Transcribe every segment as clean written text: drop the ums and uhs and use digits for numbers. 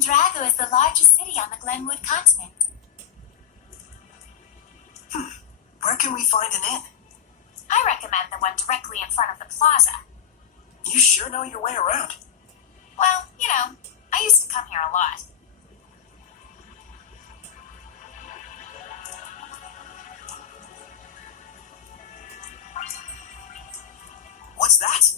Pendrago is the largest city on the Glenwood continent. Where can we find an inn? I recommend the one directly in front of the plaza. You sure know your way around. Well, I used to come here a lot. What's that?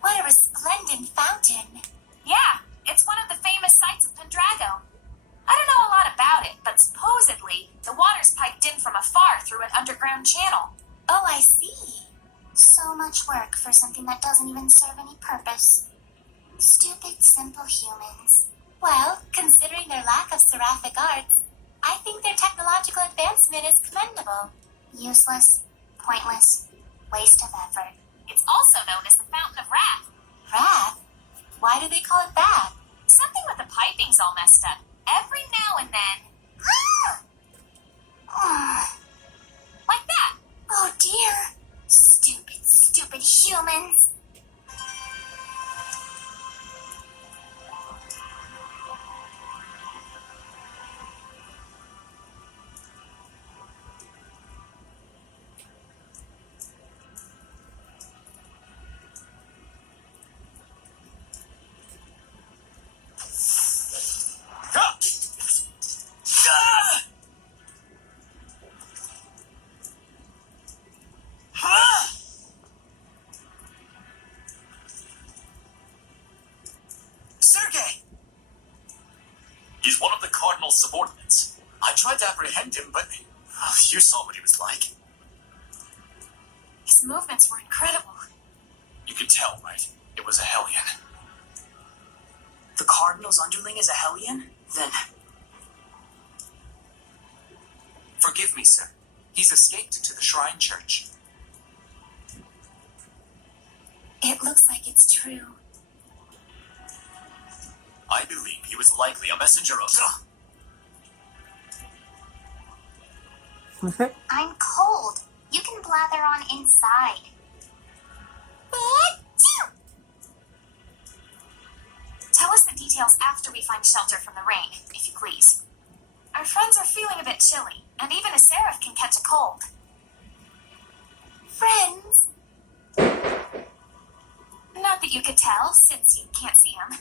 What a resplendent fountain. Yeah, it's one of the famous sights of Pendrago. I don't know a lot about it, but supposedly the water's piped in from afar through an underground channel. Oh, I see. So much work for something that doesn't even serve any purpose. Stupid, simple humans. Well, considering their lack of seraphic arts, I think their technological advancement is commendable. Useless, pointless, waste of effort. It's also known as the Fountain of Wrath. Wrath? Why do they call it that? Something with the piping's all messed up. Every now and then. Like that. Oh dear. Stupid, stupid humans. He's one of the Cardinal's subordinates. I tried to apprehend him, but you saw what he was like. His movements were incredible. You could tell, right? It was a Hellion. The Cardinal's underling is a Hellion? Then... Forgive me, sir. He's escaped to the Shrine Church. It looks like it's true. I believe he was likely a messenger of... I'm cold. You can blather on inside. Tell us the details after we find shelter from the rain, if you please. Our friends are feeling a bit chilly, and even a seraph can catch a cold. Friends? Not that you could tell, since you can't see them.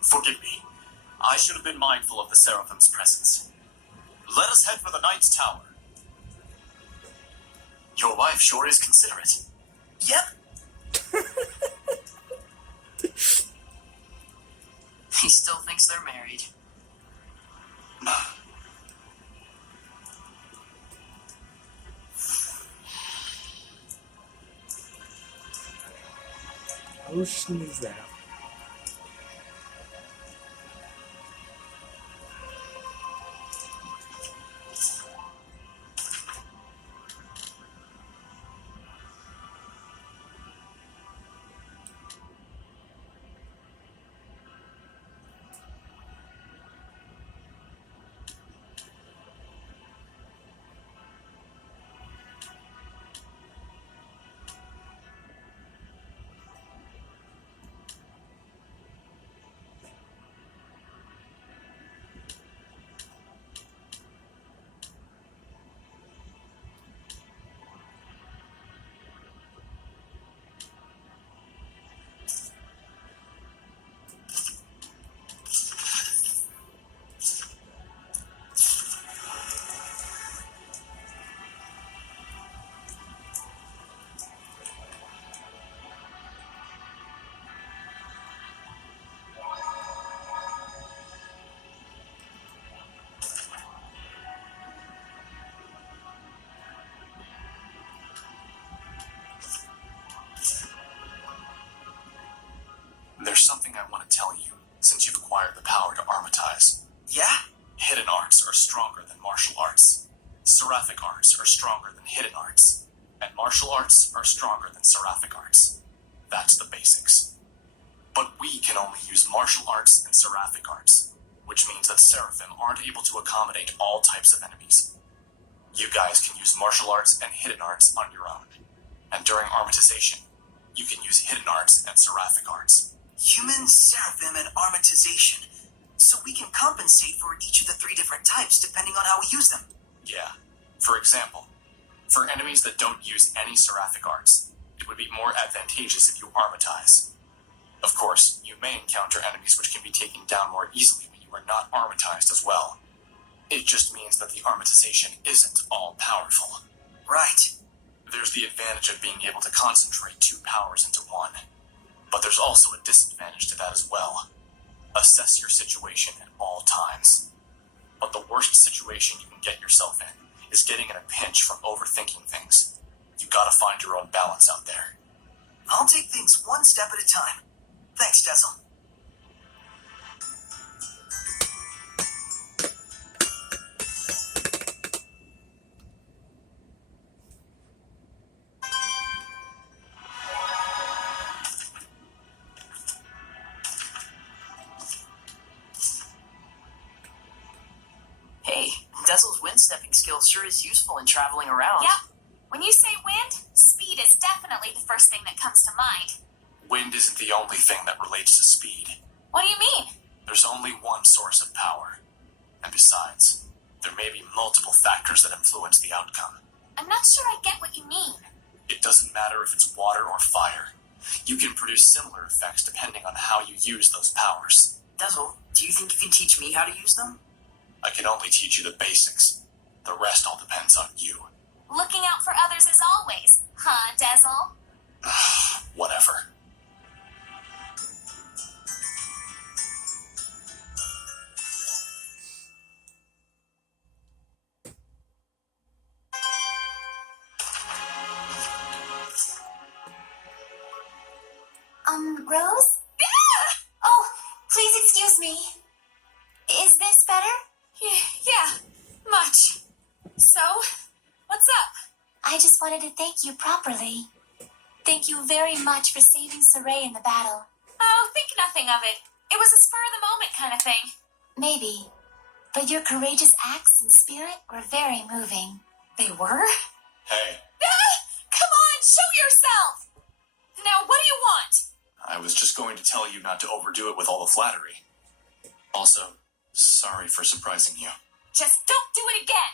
Forgive me. I should have been mindful of the Seraphim's presence. Let us head for the Knight's Tower. Your wife sure is considerate. Yep. He still thinks they're married. Ocean is that? arts are stronger than martial arts. Seraphic arts are stronger than hidden arts. And martial arts are stronger than seraphic arts. That's the basics. But we can only use martial arts and seraphic arts, which means that Seraphim aren't able to accommodate all types of enemies. You guys can use martial arts and hidden arts on your own. And during armatization, you can use hidden arts and seraphic arts. Human, seraphim, and armatization. So we can compensate for each of the 3 different types depending on how we use them. Yeah. For example, for enemies that don't use any seraphic arts, it would be more advantageous if you armatize. Of course, you may encounter enemies which can be taken down more easily when you are not armatized as well. It just means that the armatization isn't all powerful. Right. There's the advantage of being able to concentrate 2 powers into one. But there's also a disadvantage to that as well. Assess your situation at all times. But the worst situation you can get yourself in is getting in a pinch from overthinking things. You gotta find your own balance out there. I'll take things one step at a time. Thanks, Dazzle. Hey, Dazzle's wind-stepping skill sure is useful in traveling around. Yep. When you say wind, speed is definitely the first thing that comes to mind. Wind isn't the only thing that relates to speed. What do you mean? There's only one source of power. And besides, there may be multiple factors that influence the outcome. I'm not sure I get what you mean. It doesn't matter if it's water or fire. You can produce similar effects depending on how you use those powers. Dazzle, do you think you can teach me how to use them? I can only teach you the basics. The rest all depends on you. Looking out for others as always, huh, Dazzle? Whatever. Rose? Oh, please excuse me. Is this better? Yeah, much. So, what's up? I just wanted to thank you properly. Thank you very much for saving Saray in the battle. Oh, think nothing of it. It was a spur-of-the-moment kind of thing. Maybe. But your courageous acts and spirit were very moving. They were? Hey, Come on, show yourself! Now, what do you want? I was just going to tell you not to overdo it with all the flattery. Also, sorry for surprising you. Just don't do it again!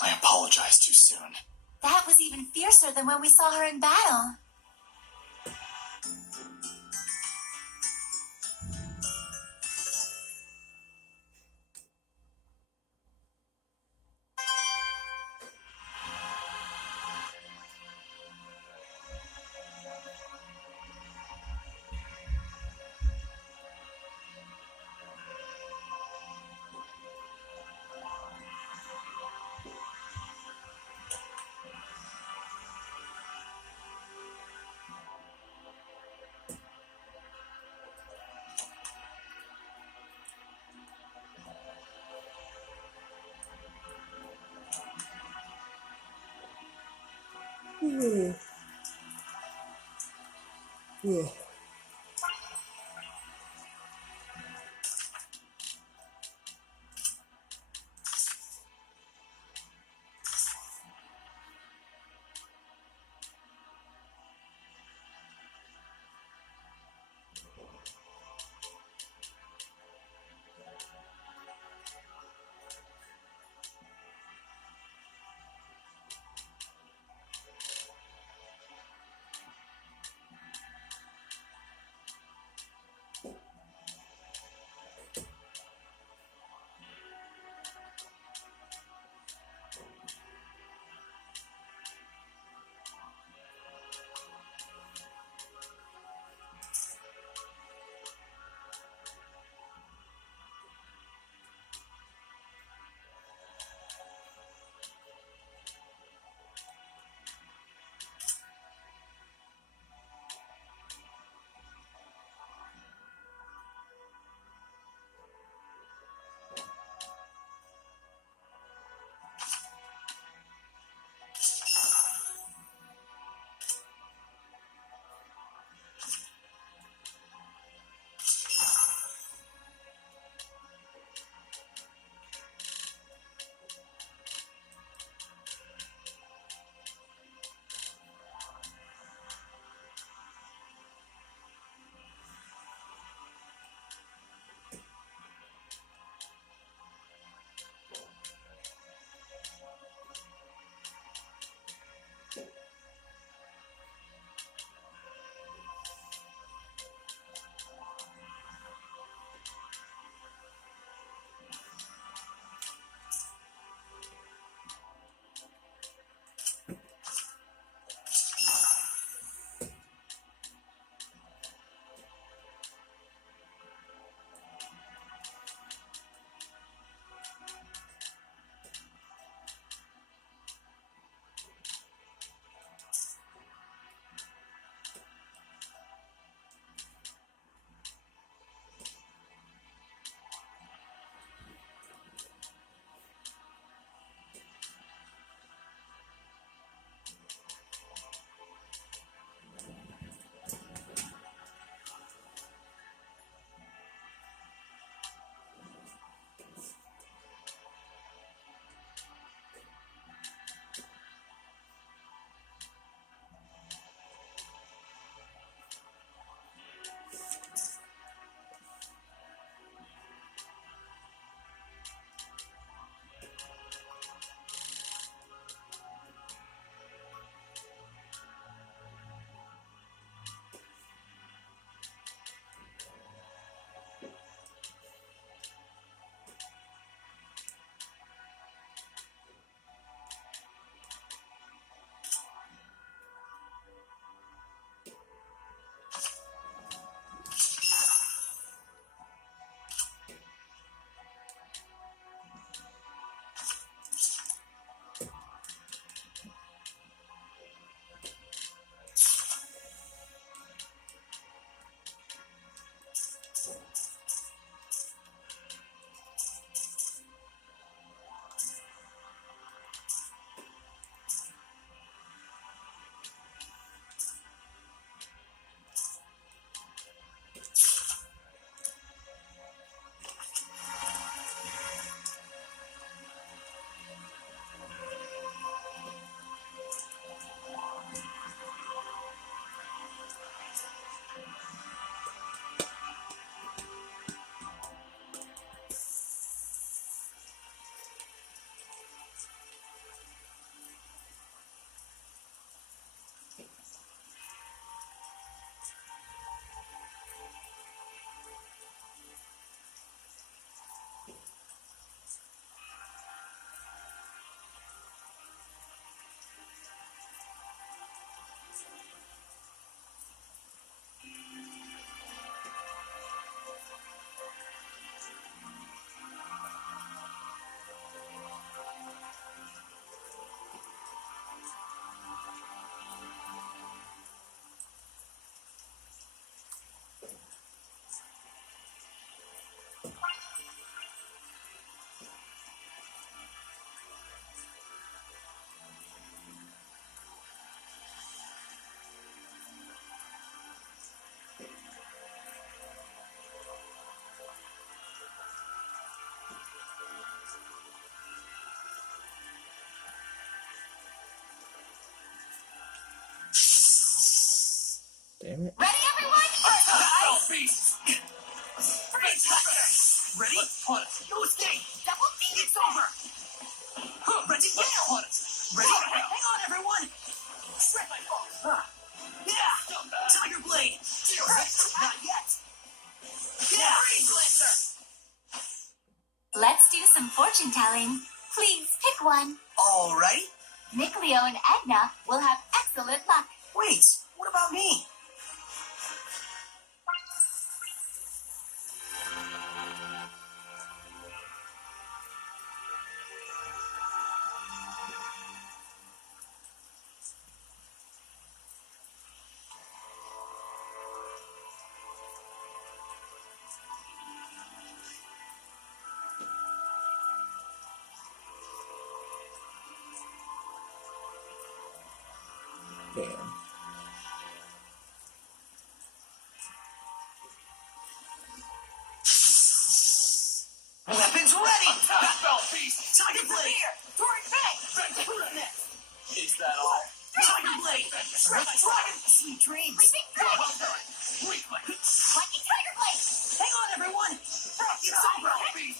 I apologize too soon. That was even fiercer than when we saw her in battle. Damn it. Ready, everyone? Fell beast! Ready? Let's put it. No escape! Double D. It's over! Ready? Let's Now! put it. Ready? Hang on, everyone! Strike my phone! Yeah! Tiger Blade! Not yet! Yeah! Freeze Lancer! Let's do some fortune telling. Please pick one. Alrighty. Nick, Leo, and Edna will have excellent luck. Wait, what about me? Damn. Weapons ready! Attack, fell beast! Tiger Blade! Torn Fang! Is that all? Tiger Blade! Dragon! Sweet dreams! Sleeping Dragon! Weakling! Lightning Tiger Blade! Hang on, everyone! It's over! Yeah! Freeze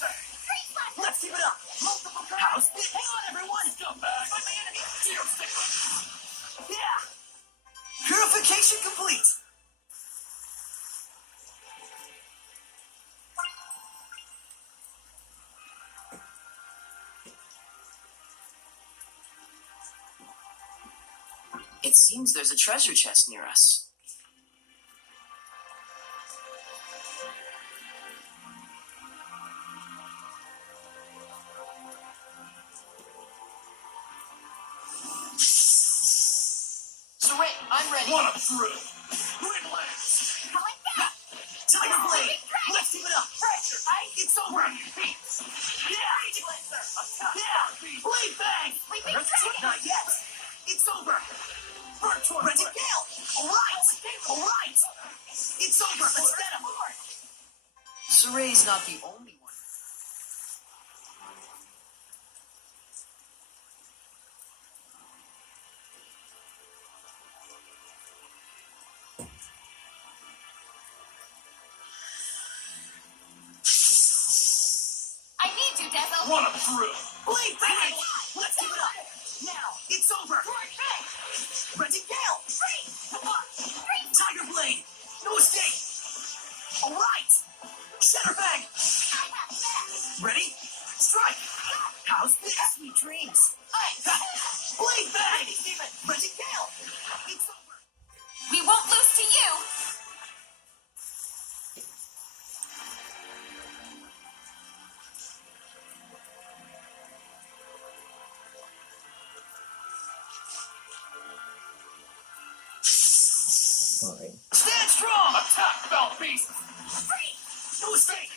Slash! Let's keep it up! Multiple house! Hang on, everyone! Scumbag! Find my enemy! Geostickler! Yeah! Purification complete! It seems there's a treasure chest near us. Saray, I'm ready. One up through! Greenlands! Calling back! Tiger Blade! Let's keep it up! Pressure! It's over! Yeah! Yeah! Blade Bang! Sleeping Dragon! Not yet! It's over! Burn Tormented Gale! Alright! Alright! It's over! Let's get him! Saray's not the only one. I need you, Devo! One up through! Blade Bang! Let's keep it up! Now! It's over! Torn Fang! Rented Gale! Tiger Blade! No escape! Alright! Shatterbang! Ready? Strike! How's this? Sweet dreams! Blade Bang! Rented Gale! It's over! We won't lose to you! Fine. Stand strong! Attack, fell beast! No escape!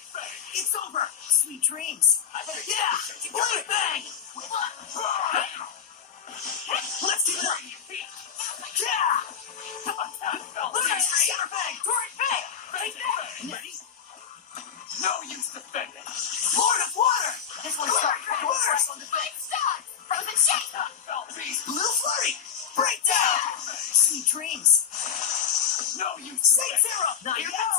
It's over! Sweet dreams! Yeah! Blade Bang! Let's keep it up! Yeah! Attack, fell Look at beast! Shatterbang! Torrent Bang! Ready? No use defending! Lord of Water! This one's starting to Worse! right on the face! Stun! Frozen Shake! Attack, fell beast! Blue Flurry! Breakdown! Sweet dreams! No use Saint defending! Zero! Not Here yet!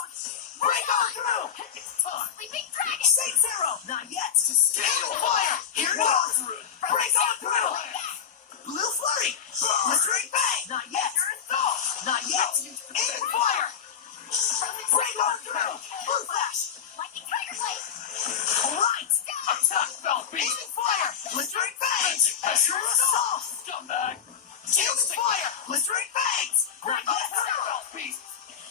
Break on through! It's time! Sleeping Dragon! Saint Zero! Not yet! Scale Aim fire! Here One goes! through! Break on through! Blue Flurry! Blistering Bang! Not yet! Not yet! Aim fire! Break on through! Blue Flash! Lightning Tiger Blade! Alright! Attack, fell beast! Aiming fire! Blistering Bangs! Extra Assault! Scumbag! Shielding fire! Blistering Bangs! Not Attack, yet! fell beast!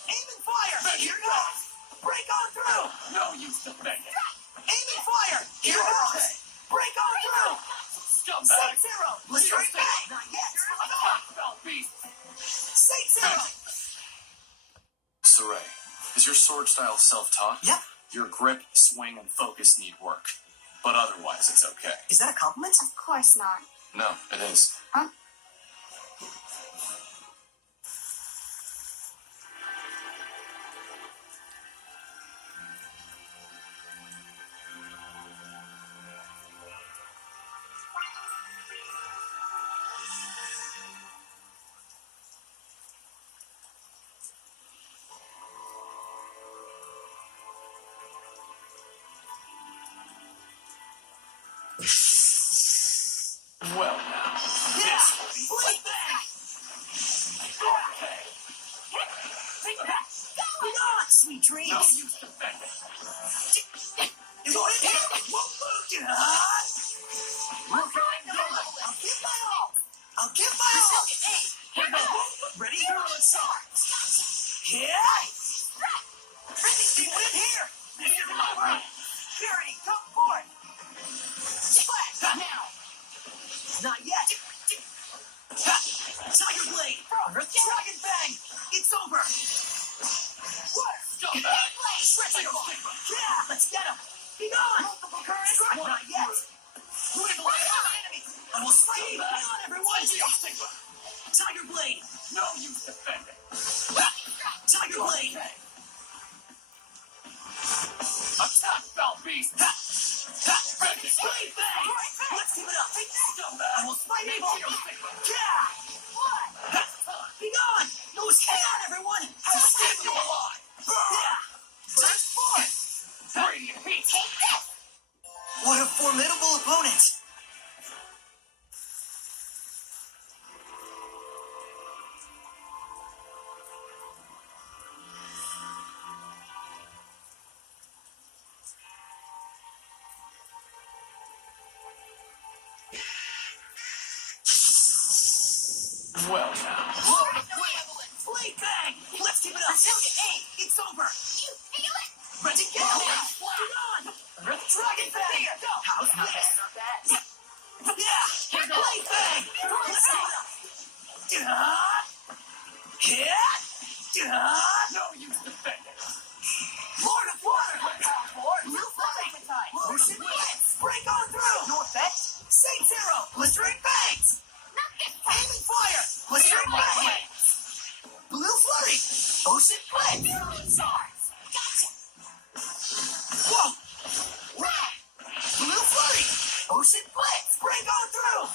Aiming fire! Here goes! Break on through! No use defending! Aiming fire! Here goes! Break on through! Scumbag! Saint Zero! Blistering Bang! Not yet! Attack, fell beast! Saint Zero! Saray, is your sword style self-taught? Yep. Your grip, swing, and focus need work. But otherwise, it's okay. Is that a compliment? Of course not. No, it is. Huh? Well now, this will be Blade bang! okay. Take that! Be on, sweet dreams! No use defending. You want it? Won't move! I'll give my all! I'll give my all! Here goes. Ready? Yeah! Everything we win here! This is my room. Purity, come forth! Splash! Now! Not yet! Tiger Blade! Dragon Bang! It's over! Water! Scumbag. Stretching Ball! Yeah! Let's get him! Be gone! Multiple currents! Not yet! Twin Bring blade. on enemy! I will smite you! Hang on, everyone! Tiger Blade! No use defending. Tiger Blade! Attack, foul beast. Blade Bang! Let's give it up! I will smite you! Yeah! Be gone! No, hang on, everyone! I will save you alive! Yeah! Times 4! Radiant heat. What a formidable opponent! Well now. Blade Bang! Let's give it up! It's over! You feel it? Ready, get on! Dragon Bang! How's this? Not bad. Yeah! Blade Bang! Let's give it up! No use defending. Lord of Water! Blue Flame! Ocean Blitz! Break on through! North Edge! Saint Zero! Blistering Bangs! Flaming Fire! Blistering Bangs! Blue Flurry! Ocean Blitz! Gotcha! Whoa! Blue Flurry! Ocean Blitz! Break on through!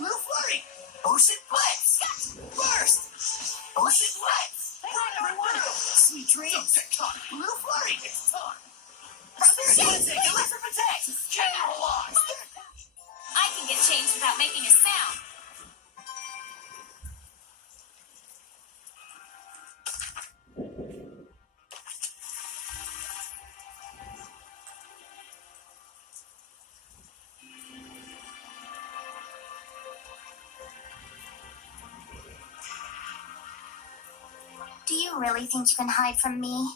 Blue Flurry! Ocean Blitz! Burst! Ocean Blitz! Run, everyone! Sweet dreams! Blue Flurry! It's time! Electric Attack! Can you alive? I can get changed without making a sound. Do you really think you can hide from me?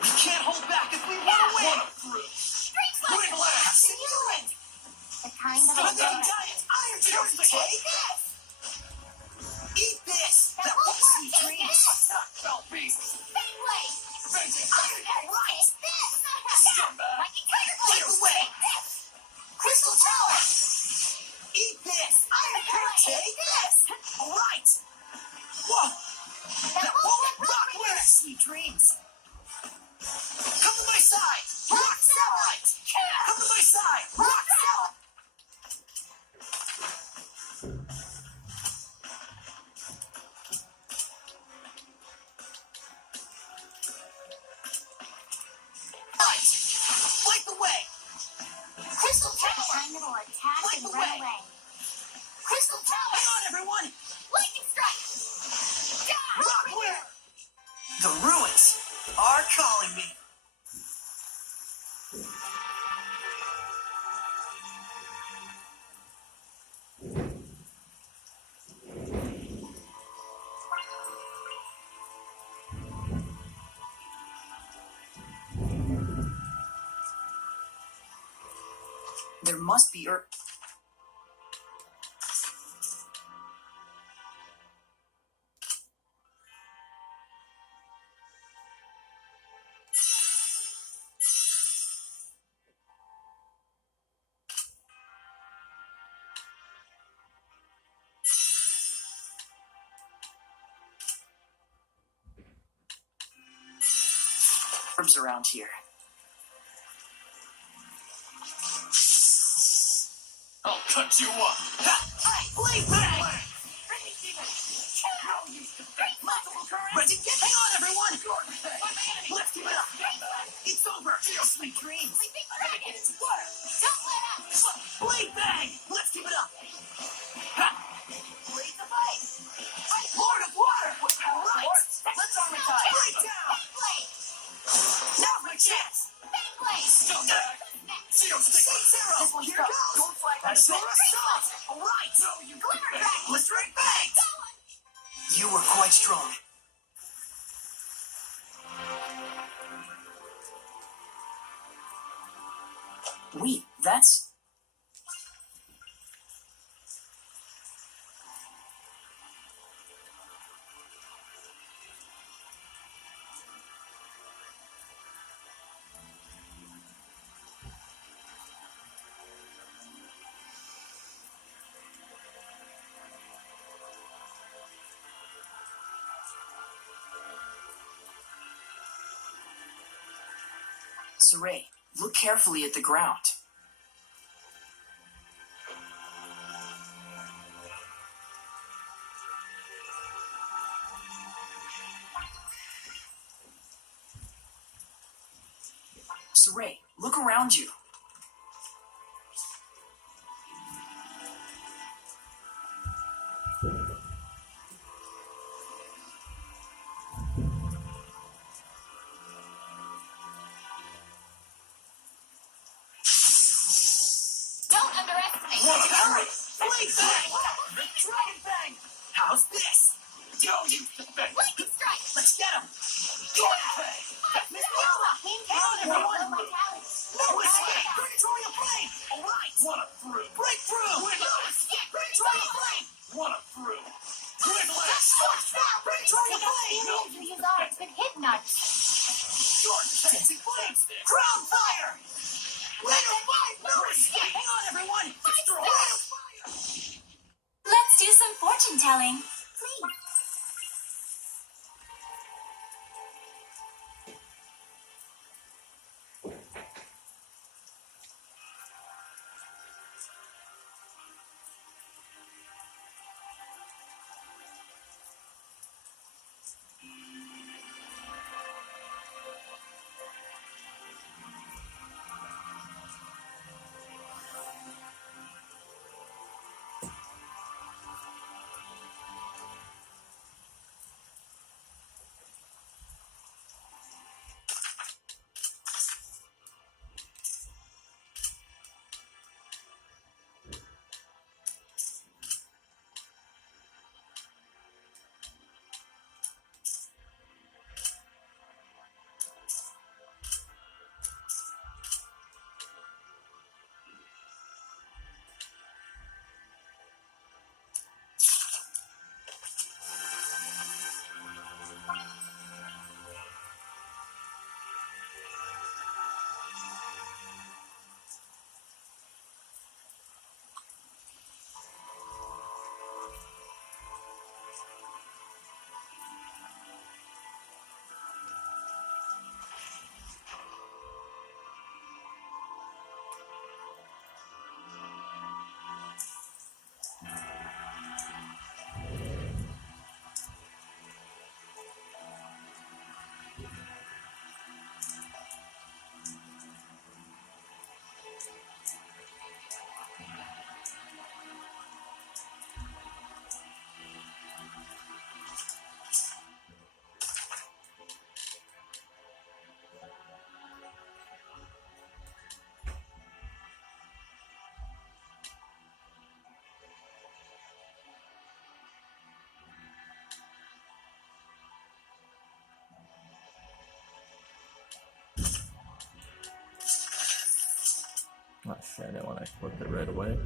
We can't hold back if we want to win! What a fruit. Twin blast. Continuing! The kind that But I then love. Giant Iron Church, take this! Eat this! That was sweet dreams! Attack, foul beast. Beyblade! Vengeance. Iron Right! Scumbag. Take away! Crystal Tower! Eat this! Iron Church, take this! Alright! Whoa! That won't rock with sweet dreams! Come to my side! Rock Satellite! Come to my side! Rock Satellite! Light the way! Crystal Tower! Kind that will attack Light and the run way. away. Crystal Tower! Hang on, everyone! Lightning strike! Rockware! The ruins are calling me. There must be orbs around here. I'll cut you up. Hey, Blade Bang! Ready? Hang on, everyone! Let's give it up! It's over! Sweet dreams! Don't let up! Blade Bang! Let's give it up! Lead the fight! Lord of Water! Right! Let's armatize! Blade down! Blade! Now's my chance! Big Blade! Zero stick. Zero! This one's Here tough. goes! Don't fly I out of saw it. a shot! Alright! No, you Glimmer Dragon! Blistering Bang! You were quite strong. Wait, that's... Saray, look carefully at the ground. Saray, look around you. Don't underestimate What a Alright, Blade Bang! Dragon Bang! How's this? Yo, you pathetic. Lightning Strike! Let's get him! Dragon Bang! Miss Viola! Hang on, everyone! No escape! Purgatory Flame! Alright! What a fruit. Breakthrough! No escape! Purgatory Flame! What a fruit. Twin Scorch Flame! Purgatory Flame! Use all it's been hidden on. George Fancy Flames! Crown Fire! Ring of Fire! No escape! Hang on, everyone! Destroy! Ring of Fire! Let's do some fortune telling. Please. Oh shit, I didn't want to equip it right away.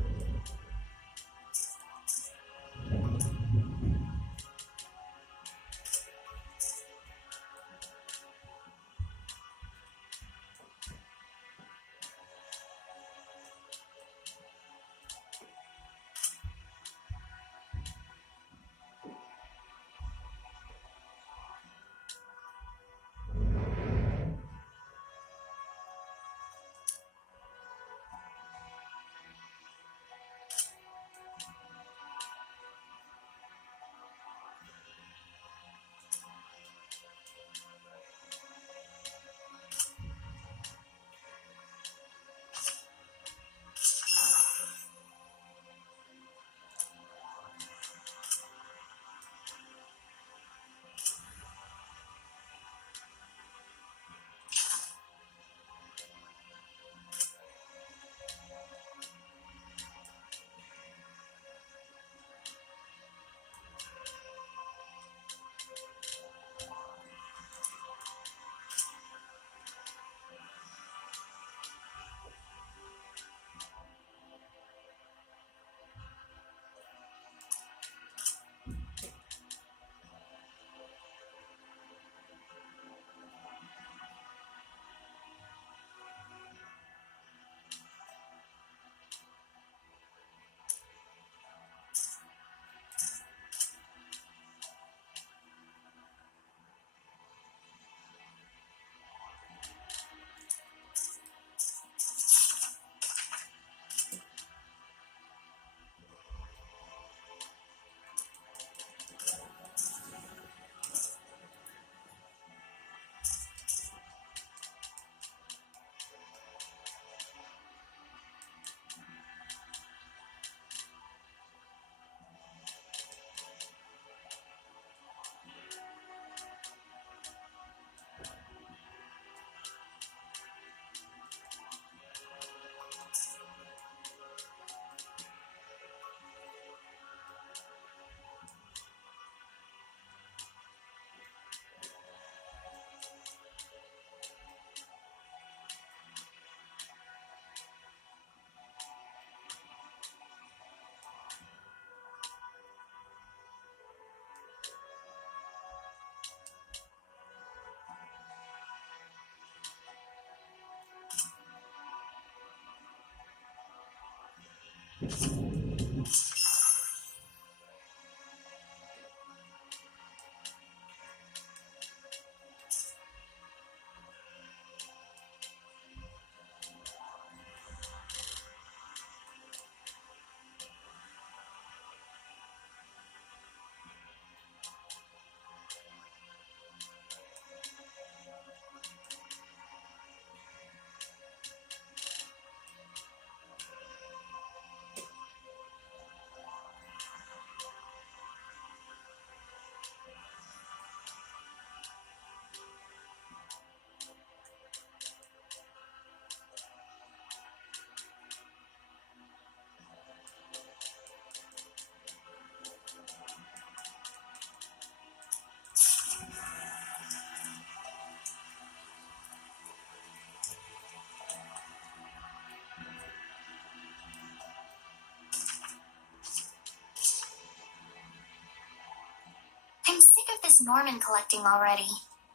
I'm sick of this Norman collecting already.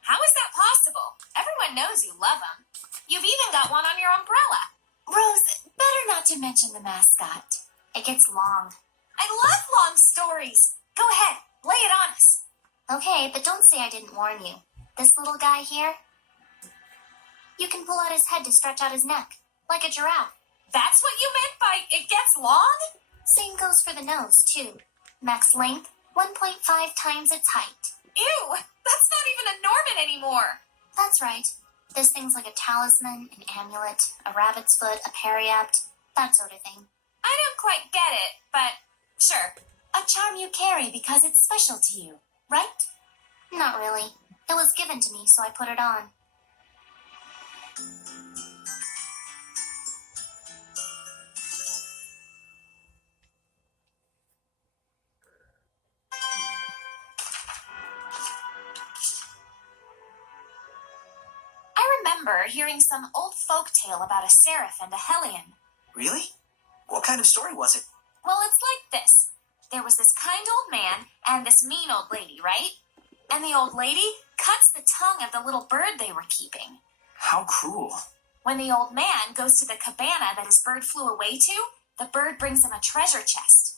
How is that possible? Everyone knows you love him. You've even got one on your umbrella. Rose, better not to mention the mascot. It gets long. I love long stories. Go ahead, lay it on us. Okay, but don't say I didn't warn you. This little guy here, you can pull out his head to stretch out his neck, like a giraffe. That's what you meant by it gets long? Same goes for the nose, too. Max length, 1.5 times its height. Ew, that's not even a Norman anymore. That's right. This thing's like a talisman, an amulet, a rabbit's foot, a periapt, that sort of thing. I don't quite get it, but sure. A charm you carry because it's special to you, right? Not really. It was given to me, so I put it on. I remember hearing some old folk tale about a seraph and a hellion. Really? What kind of story was it? Well, it's like this. There was this kind old man and this mean old lady, right? And the old lady cuts the tongue of the little bird they were keeping. How cruel. When the old man goes to the cabana that his bird flew away to, the bird brings him a treasure chest.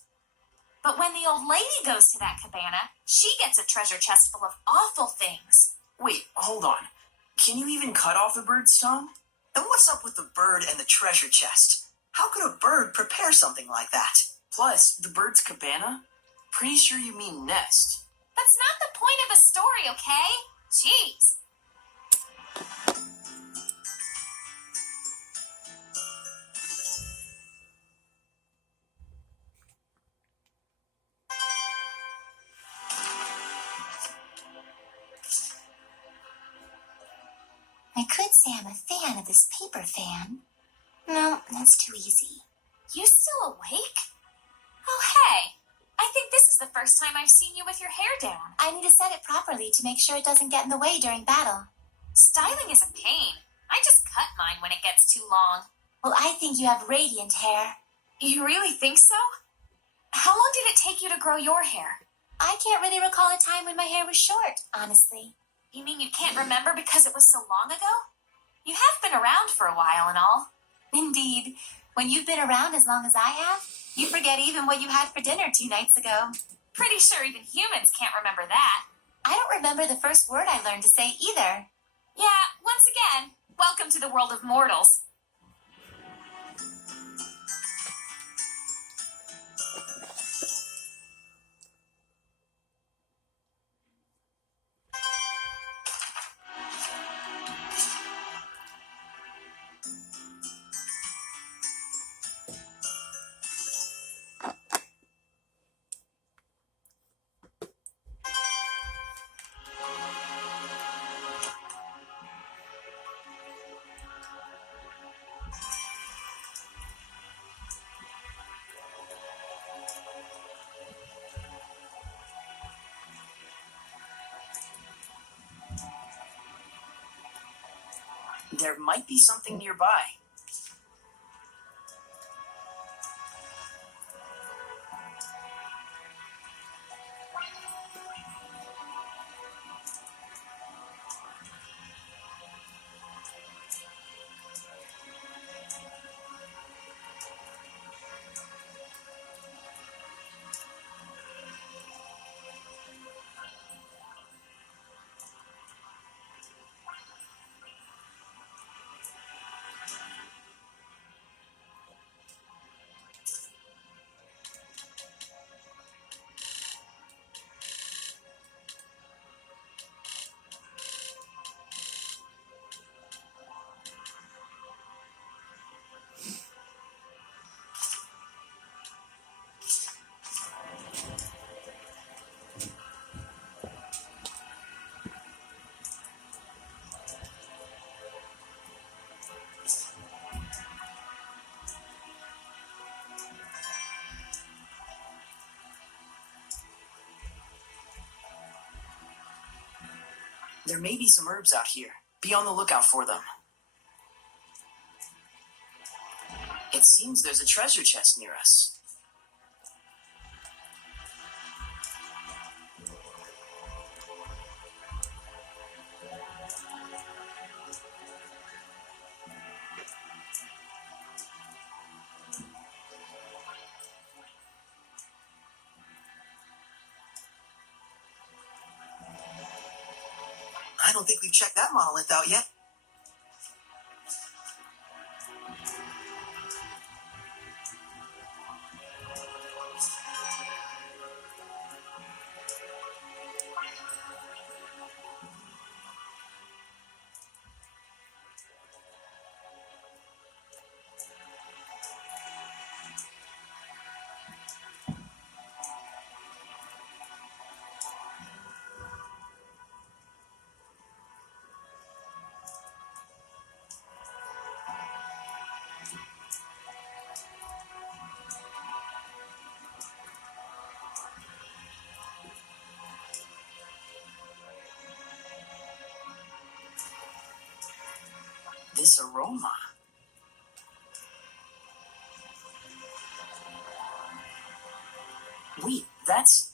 But when the old lady goes to that cabana, she gets a treasure chest full of awful things. Wait, hold on. Can you even cut off the bird's tongue? And what's up with the bird and the treasure chest? How could a bird prepare something like that? Plus, the bird's cabana? Pretty sure you mean nest. That's not the point of the story, okay? Jeez. I could say I'm a fan of this paper fan. No, that's too easy. You still awake? Oh, hey. I think this is the first time I've seen you with your hair down. I need to set it properly to make sure it doesn't get in the way during battle. Styling is a pain. I just cut mine when it gets too long. Well, I think you have radiant hair. You really think so? How long did it take you to grow your hair? I can't really recall a time when my hair was short, honestly. You mean you can't remember because it was so long ago? You have been around for a while and all. Indeed. When you've been around as long as I have, you forget even what you had for dinner 2 nights ago. Pretty sure even humans can't remember that. I don't remember the first word I learned to say either. Yeah, once again, welcome to the world of mortals. There might be something nearby. There may be some herbs out here. Be on the lookout for them. It seems there's a treasure chest near us. I don't think we've checked that monolith out yet. This aroma. Wait, that's...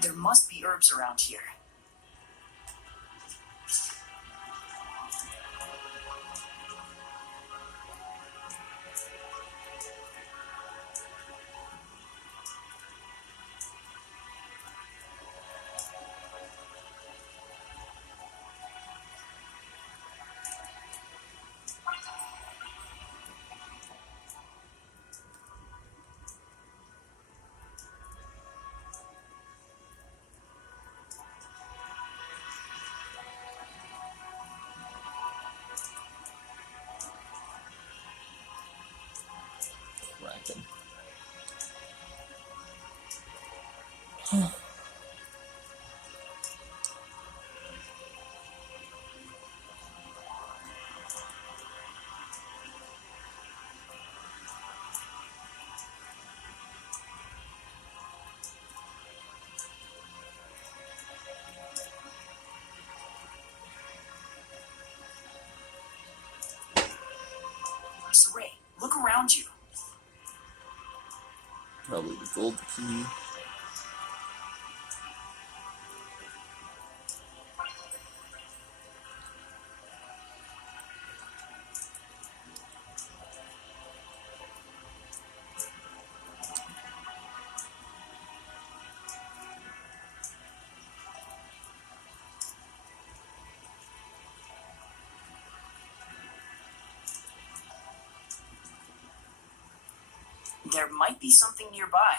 There must be herbs around here. Kraken. Saray, look around you. Probably the gold key. There might be something nearby.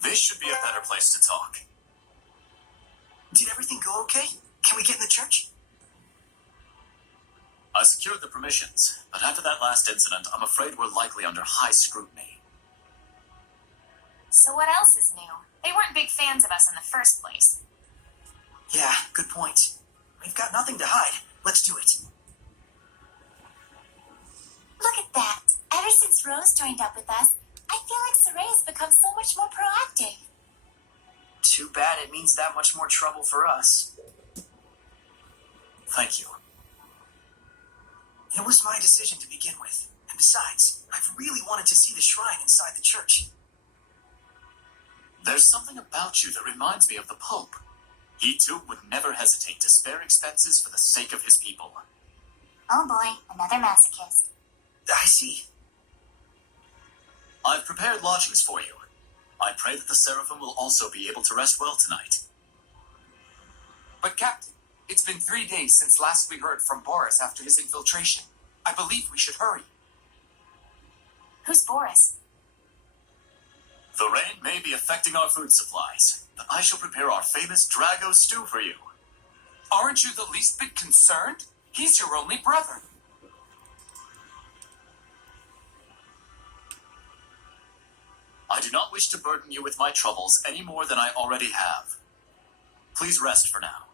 This should be a better place to talk. Did everything go okay? Can we get in the church? I secured the permissions, but after that last incident, I'm afraid we're likely under high scrutiny. So what else is new? They weren't big fans of us in the first place. Yeah, good point. We've got nothing to hide. Let's do it. Look at that. Ever since Rose joined up with us, I feel like Saray has become so much more proactive. Too bad it means that much more trouble for us. Thank you. It was my decision to begin with. And besides, I've really wanted to see the shrine inside the church. There's something about you that reminds me of the Pope. He too would never hesitate to spare expenses for the sake of his people. Oh boy, another masochist. I see. I've prepared lodgings for you. I pray that the Seraphim will also be able to rest well tonight. But Captain, it's been 3 days since last we heard from Boris after his infiltration. I believe we should hurry. Who's Boris? The rain may be affecting our food supplies, but I shall prepare our famous Drago stew for you. Aren't you the least bit concerned? He's your only brother. I do not wish to burden you with my troubles any more than I already have. Please rest for now.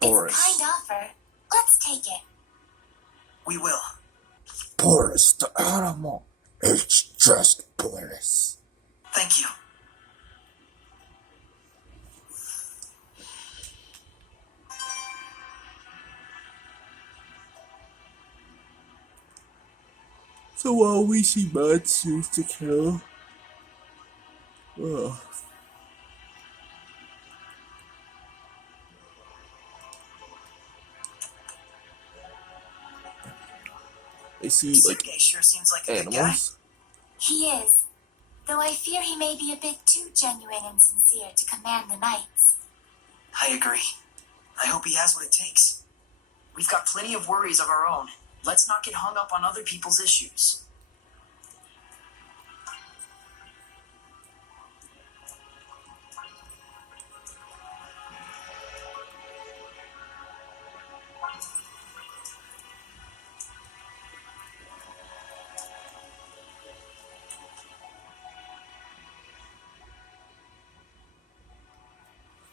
Boris. It's a kind offer. Let's take it. We will. Boris the animal. It's just Boris. Thank you. So while we see monsters to kill, ugh. I see like Sergei sure seems like a good guy. animals. He is. Though I fear he may be a bit too genuine and sincere to command the knights. I agree. I hope he has what it takes. We've got plenty of worries of our own. Let's not get hung up on other people's issues.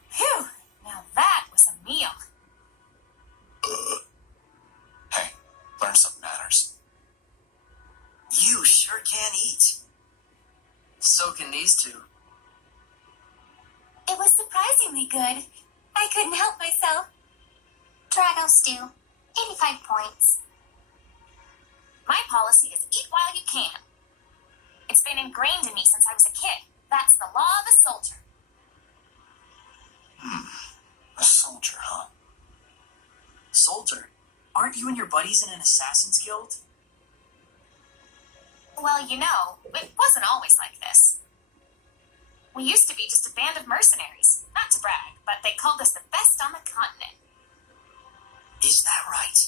Phew! Now that was a meal. Hey, learn some manners. You sure can eat. So can these two. It was surprisingly good. I couldn't help myself. Drago stew, 85 points. My policy is eat while you can. It's been ingrained in me since I was a kid. That's the law of a soldier. A soldier, huh? Soldier, aren't you and your buddies in an assassin's guild? Well, you know, it wasn't always like this. We used to be just a band of mercenaries. Not to brag, but they called us the best on the continent. Is that right?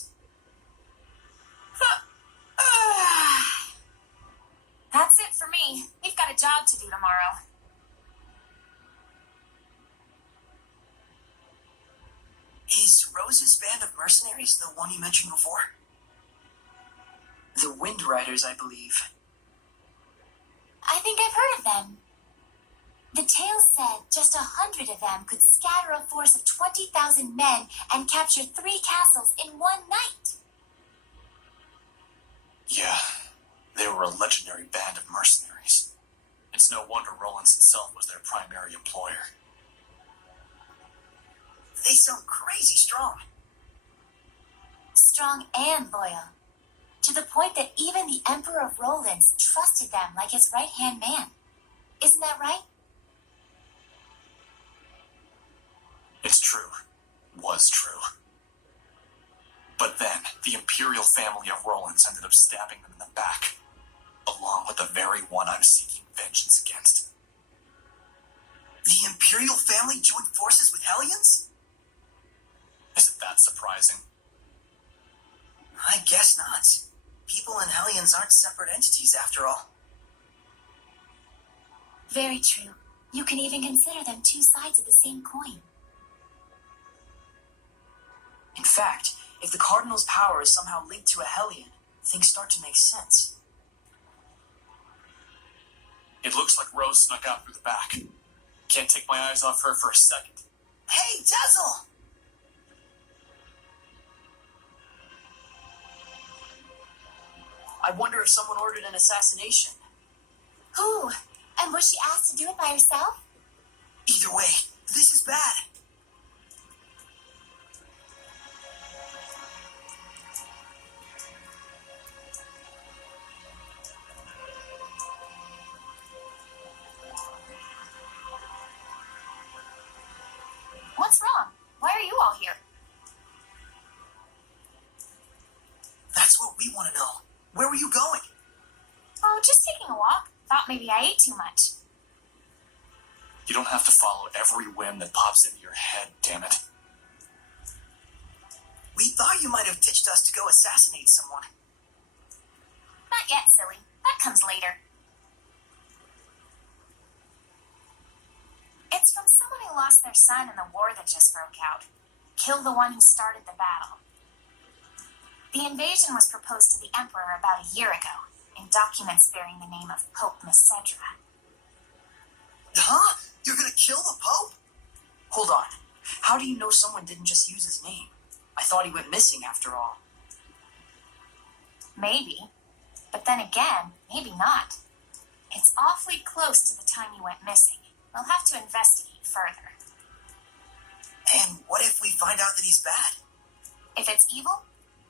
That's it for me. We've got a job to do tomorrow. Is Rose's band of mercenaries the one you mentioned before? The Wind Riders, I believe. I think I've heard of them. The tale said just 100 of them could scatter a force of 20,000 men and capture 3 castles in one night. Yeah, they were a legendary band of mercenaries. It's no wonder Rollins itself was their primary employer. They sound crazy strong. Strong and loyal. To the point that even the Emperor of Rollins trusted them like his right-hand man. Isn't that right? It's true. Was true. But then, the Imperial family of Rollins ended up stabbing them in the back, along with the very one I'm seeking vengeance against. The Imperial family joined forces with Hellions? Isn't that surprising? I guess not. People and Hellions aren't separate entities after all. Very true. You can even consider them 2 sides of the same coin. In fact, if the Cardinal's power is somehow linked to a Hellion, things start to make sense. It looks like Rose snuck out through the back. Can't take my eyes off her for a second. Hey, Dazzle! I wonder if someone ordered an assassination. Who? And was she asked to do it by herself? Either way, this is bad. What's wrong? Why are you all here? That's what we want to know. Where were you going? Oh, just taking a walk. Thought maybe I ate too much. You don't have to follow every whim that pops into your head, damn it. We thought you might have ditched us to go assassinate someone. Not yet, silly. That comes later. It's from someone who lost their son in the war that just broke out. Kill the one who started the battle. The invasion was proposed to the Emperor about a year ago, in documents bearing the name of Pope Zestiria. Huh? You're gonna kill the Pope? Hold on. How do you know someone didn't just use his name? I thought he went missing after all. Maybe. But then again, maybe not. It's awfully close to the time he went missing. We'll have to investigate further. And what if we find out that he's bad? If it's evil,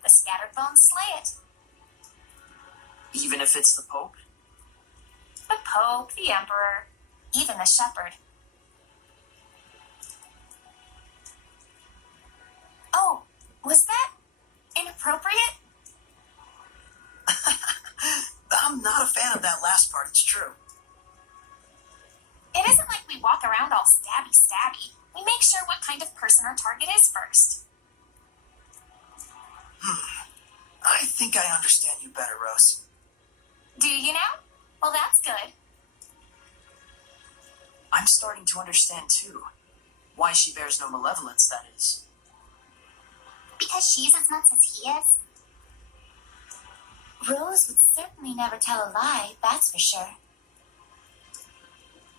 the scattered bones slay it. Even if it's the Pope? The Pope, the Emperor, even the Shepherd. Oh, was that inappropriate? I'm not a fan of that last part, it's true. It isn't like we walk around all stabby. We make sure what kind of person our target is first. I think I understand you better, Rose. Do you now? Well, that's good. I'm starting to understand too. Why she bears no malevolence, that is. Because she's as nuts as he is. Rose would certainly never tell a lie, that's for sure.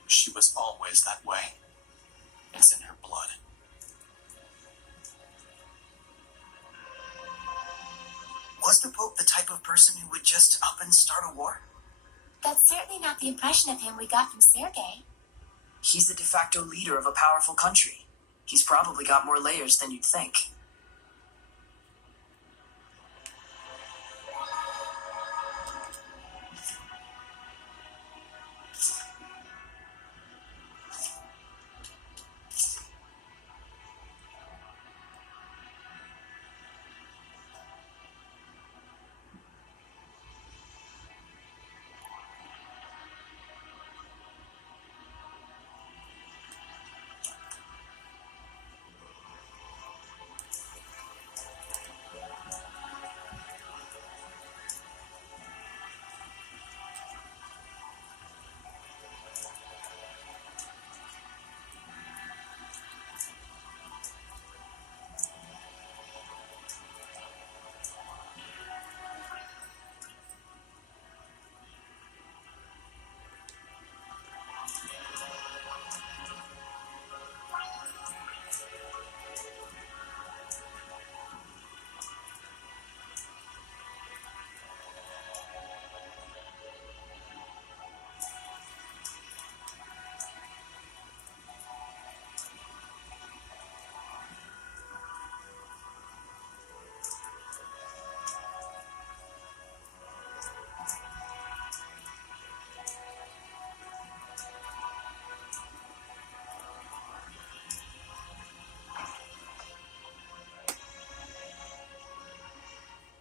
She was always that way. It's in her blood. Was the Pope the type of person who would just up and start a war? That's certainly not the impression of him we got from Sergei. He's the de facto leader of a powerful country. He's probably got more layers than you'd think.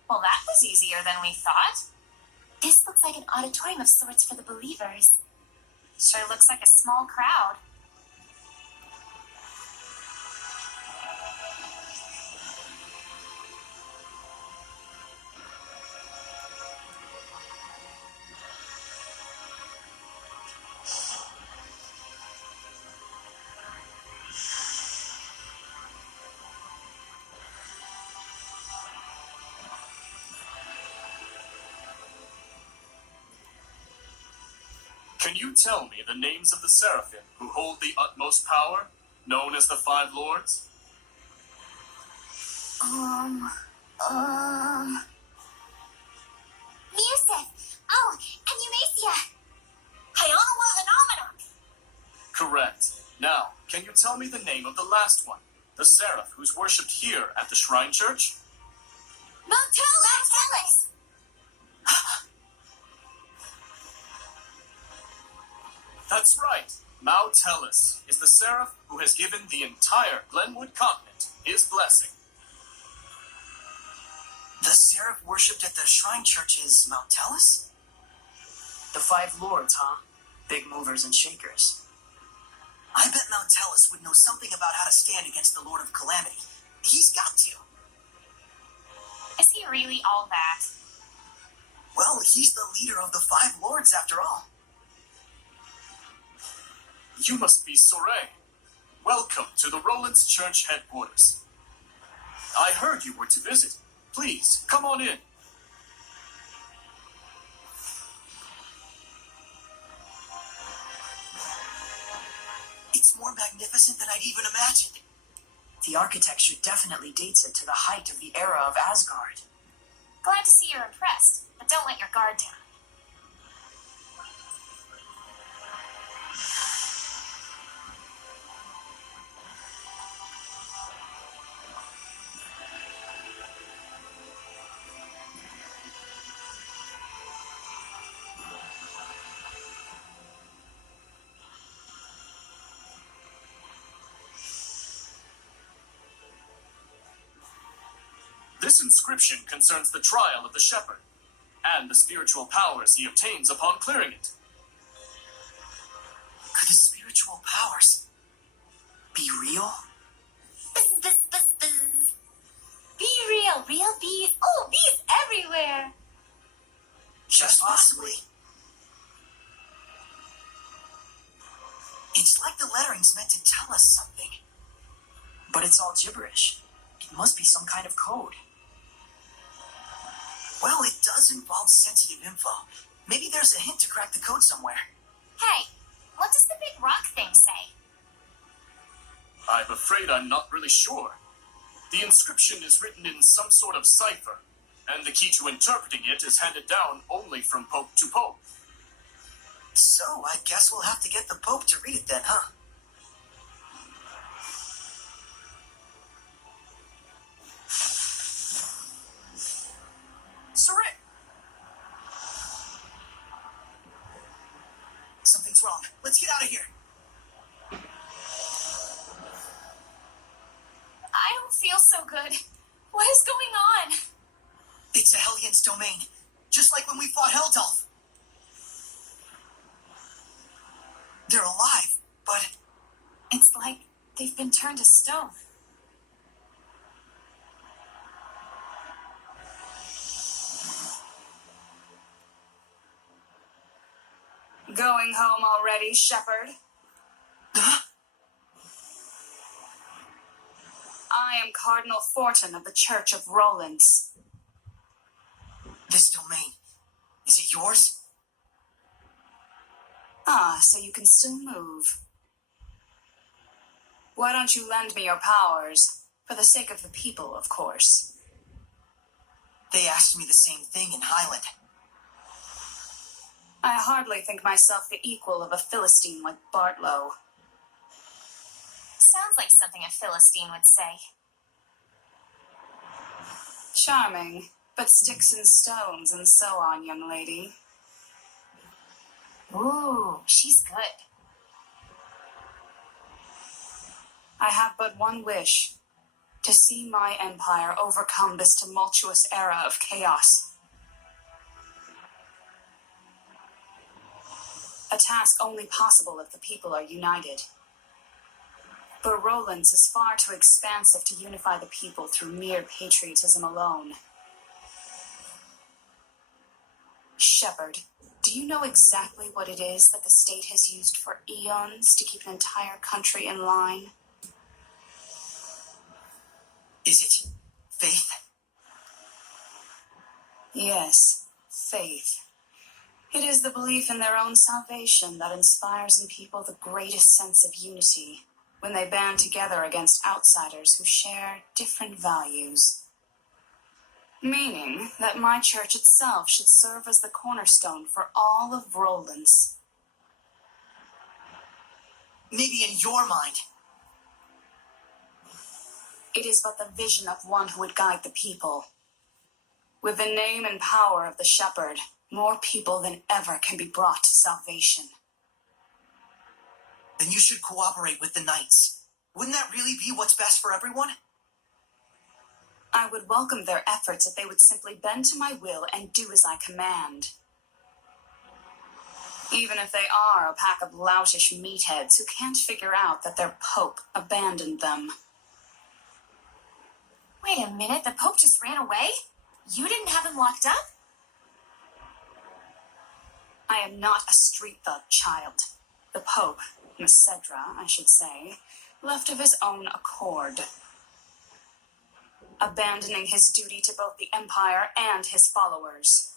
Well, that was easier than we thought. This looks like an auditorium of sorts for the believers. Sure looks like a small crowd. Can you tell me the names of the seraphim who hold the utmost power? known as the Five Lords? Museth! Oh, and Eumacia! Hyanawa and Almanac! Correct. Now, can you tell me the name of the last one? The seraph who's worshipped here at the Shrine Church? Montellus! That's right. Montellus is the seraph who has given the entire Glenwood continent his blessing. The seraph worshipped at the shrine church is Montellus? The Five Lords, huh? Big movers and shakers. I bet Montellus would know something about how to stand against the Lord of Calamity. He's got to. Is he really all that? Well, he's the leader of the Five Lords after all. You must be Soray. Welcome to the Roland's Church headquarters. I heard you were to visit. Please, come on in. It's more magnificent than I'd even imagined. The architecture definitely dates it to the height of the era of Asgard. Glad to see you're impressed, but don't let your guard down. This inscription concerns the trial of the shepherd, and the spiritual powers he obtains upon clearing it. Could the spiritual powers be real? Buzz. Be real bees. Oh, bees everywhere. Just possibly. It's like the lettering's meant to tell us something. But it's all gibberish. It must be some kind of code. Well, it does involve sensitive info. Maybe there's a hint to crack the code somewhere. Hey, what does the big rock thing say? I'm afraid I'm not really sure. The inscription is written in some sort of cipher, and the key to interpreting it is handed down only from pope to pope. So, I guess we'll have to get the Pope to read it then, huh? Sarit! Something's wrong. Let's get out of here. I don't feel so good. What is going on? It's a Hellions domain, just like when we fought Heldolf. They're alive, but It's like they've been turned to stone. Going home already, Shepherd? huh? I am Cardinal Fortin of the Church of Roland's. This domain, is it yours? Ah, so you can still move. Why don't you lend me your powers? For the sake of the people, of course. They asked me the same thing in Highland. I hardly think myself the equal of a Philistine like Bartlow. Sounds like something a Philistine would say. Charming, but sticks and stones and so on, young lady. Ooh, she's good. I have but one wish. To see my empire overcome this tumultuous era of chaos. A task only possible if the people are united. But Roland's is far too expansive to unify the people through mere patriotism alone. Shepherd, do you know exactly what it is that the state has used for eons to keep an entire country in line? Is it faith? Yes, faith. It is the belief in their own salvation that inspires in people the greatest sense of unity, when they band together against outsiders who share different values. Meaning that my church itself should serve as the cornerstone for all of Roland's. Maybe in your mind. It is but the vision of one who would guide the people. With the name and power of the shepherd, more people than ever can be brought to salvation. Then you should cooperate with the knights. Wouldn't that really be what's best for everyone? I would welcome their efforts if they would simply bend to my will and do as I command. Even if they are a pack of loutish meatheads who can't figure out that their pope abandoned them. Wait a minute, the Pope just ran away? You didn't have him locked up? I am not a street thug, child. The Pope, Macedra, I should say, left of his own accord, abandoning his duty to both the Empire and his followers.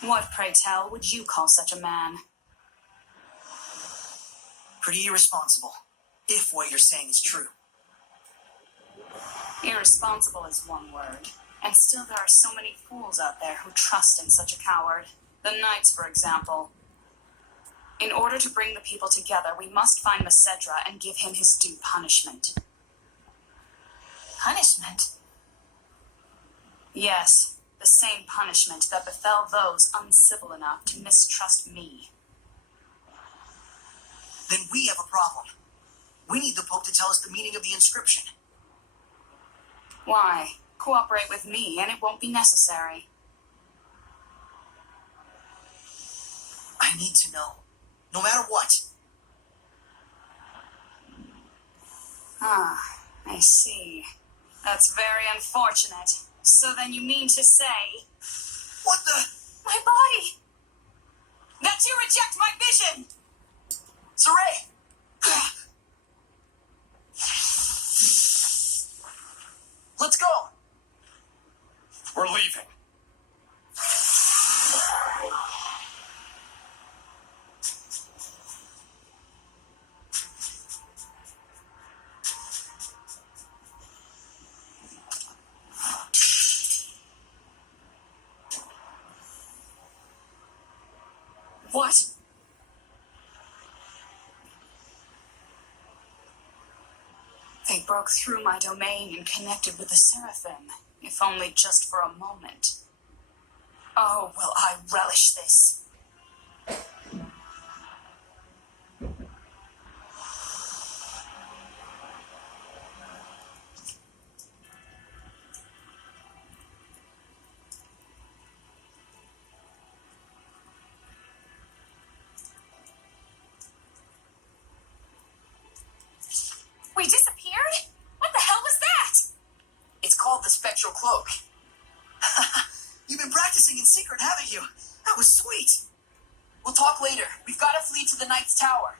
What, pray tell, would you call such a man? Pretty irresponsible, if what you're saying is true. Irresponsible is one word, and still there are so many fools out there who trust in such a coward. The knights, for example. In order to bring the people together, we must find Macedra and give him his due punishment. Punishment? Yes, the same punishment that befell those uncivil enough to mistrust me. Then we have a problem. We need the Pope to tell us the meaning of the inscription. Why? Cooperate with me and it won't be necessary. I need to know. No matter what. Ah, I see. That's very unfortunate. So then you mean to say... What the? My body! That you reject my vision! Saray! Let's go! We're leaving. What? They broke through my domain and connected with the Seraphim, if only just for a moment. Oh, will I relish this. We disappeared? What the hell was that? It's called the Spectral Cloak. You've been practicing in secret, haven't you? That was sweet. We'll talk later. We've got to flee to the Knight's Tower.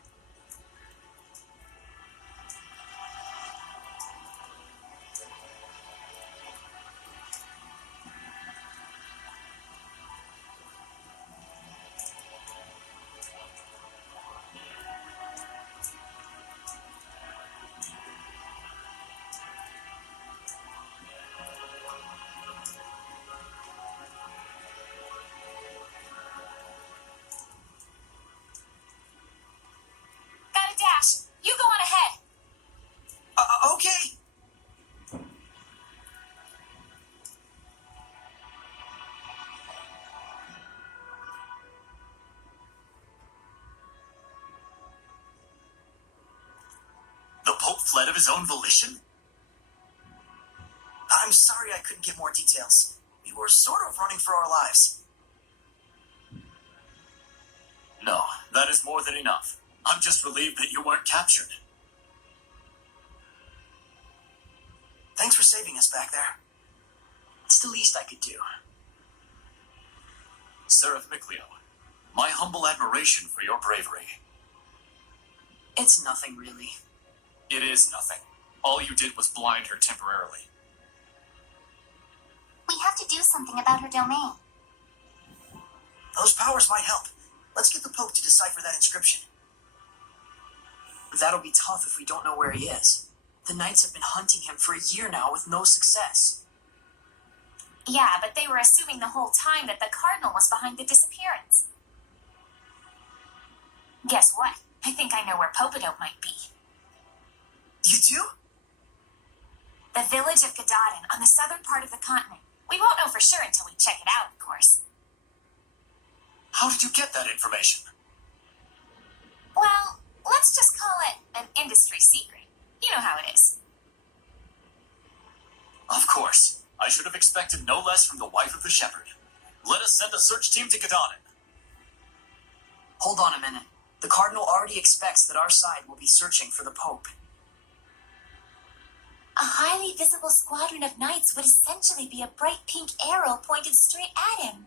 Got a dash. You go on ahead. Okay. The Pope fled of his own volition? I'm sorry I couldn't get more details. We were sort of running for our lives. No, that is more than enough. I'm just relieved that you weren't captured. Thanks for saving us back there. It's the least I could do. Seraph Miclio, my humble admiration for your bravery. It's nothing, really. It is nothing. All you did was blind her temporarily. We have to do something about her domain. Those powers might help. Let's get the Pope to decipher that inscription. That'll be tough if we don't know where he is. The Knights have been hunting him for a year now with no success. Yeah, but they were assuming the whole time that the Cardinal was behind the disappearance. Guess what? I think I know where Popadope might be. You do? The village of Gadadin on the southern part of the continent. We won't know for sure until we check it out, of course. How did you get that information? Well, let's just call it an industry secret. You know how it is. Of course. I should have expected no less from the wife of the shepherd. Let us send a search team to Gadadin. Hold on a minute. The Cardinal already expects that our side will be searching for the Pope. A highly visible squadron of knights would essentially be a bright pink arrow pointed straight at him.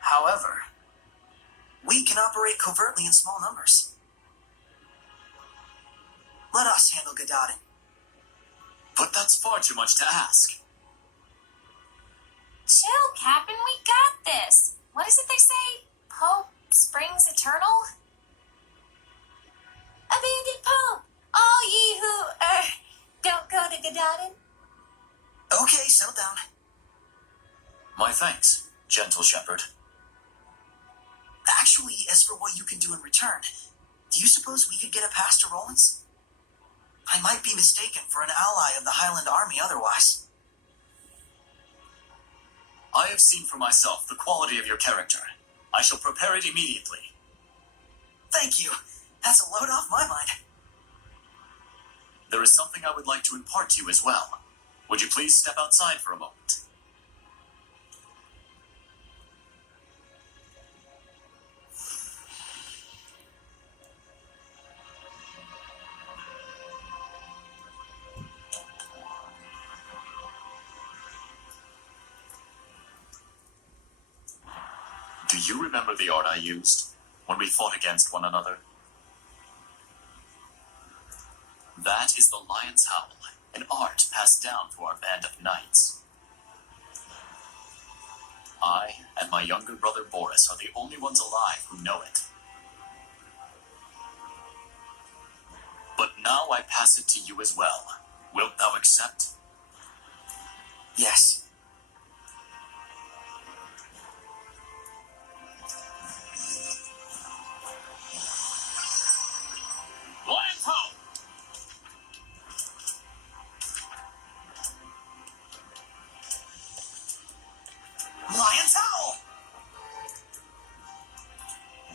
However, we can operate covertly in small numbers. Let us handle Gadadin. But that's far too much to ask. Chill, Captain, we got this. What is it they say? Pope springs eternal? Abandoned Pope, all ye who, don't go to Gadadin. Okay, settle down. My thanks, gentle shepherd. Actually, as for what you can do in return, do you suppose we could get a pass to Rollins? I might be mistaken for an ally of the Highland Army otherwise. I have seen for myself the quality of your character. I shall prepare it immediately. Thank you. That's a load off my mind. There is something I would like to impart to you as well. Would you please step outside for a moment? Do you remember the art I used when we fought against one another? That is the Lion's Howl, an art passed down to our band of knights. I and my younger brother Boris are the only ones alive who know it. But now I pass it to you as well. Wilt thou accept? Yes. Lion's Howl! Lion's Howl!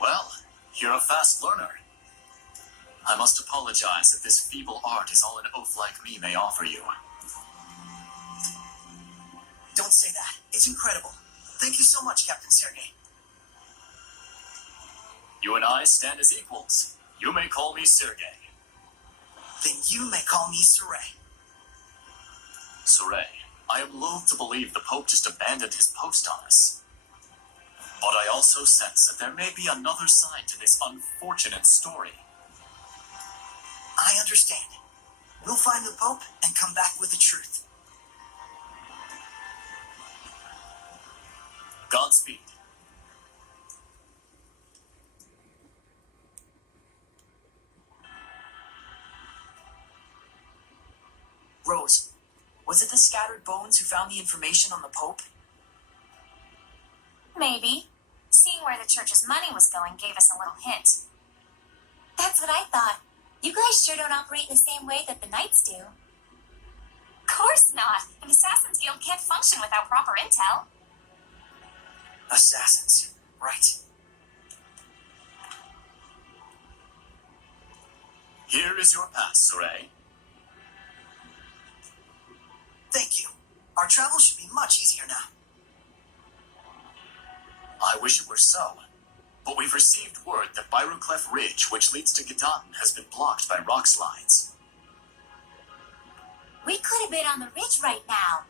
Well, you're a fast learner. I must apologize that this feeble art is all an oaf like me may offer you. Don't say that. It's incredible. Thank you so much, Captain Sergei. You and I stand as equals. You may call me Sergei. Then you may call me Saray. Saray, I am loath to believe the Pope just abandoned his post on us. But I also sense that there may be another side to this unfortunate story. I understand. We'll find the Pope and come back with the truth. Godspeed. Rose, was it the scattered bones who found the information on the Pope? Maybe. Seeing where the church's money was going gave us a little hint. That's what I thought. You guys sure don't operate in the same way that the knights do. Course not. An assassin's guild can't function without proper intel. Assassins, right. Here is your pass, Saray. Thank you. Our travel should be much easier now. I wish it were so. But we've received word that Byroclef Ridge, which leads to Gadadin, has been blocked by rock slides. We could have been on the ridge right now.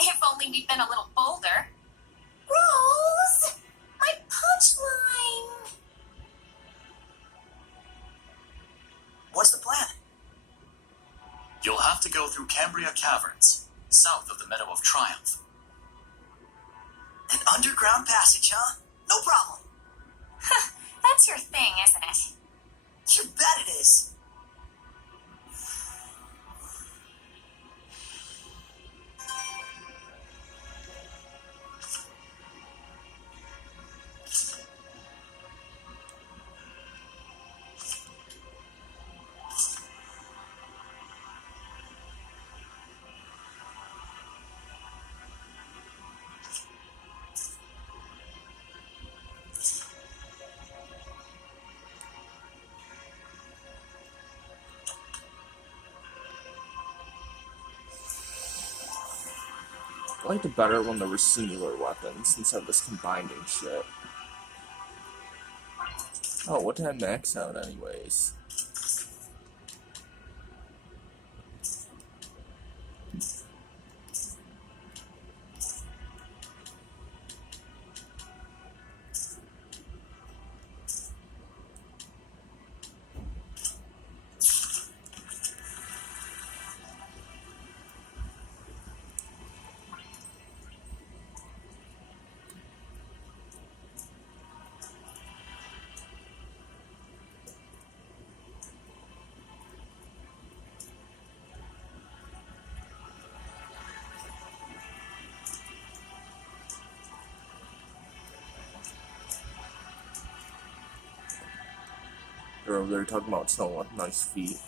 If only we'd been a little bolder. Rose! My punchline! What's the plan? You'll have to go through Cambria Caverns, south of the Meadow of Triumph. An underground passage, huh? No problem. That's your thing, isn't it? You bet it is. I liked it better when there were singular weapons instead of this combining shit. Oh, what did I max out anyways? They're over there talking about someone with nice feet.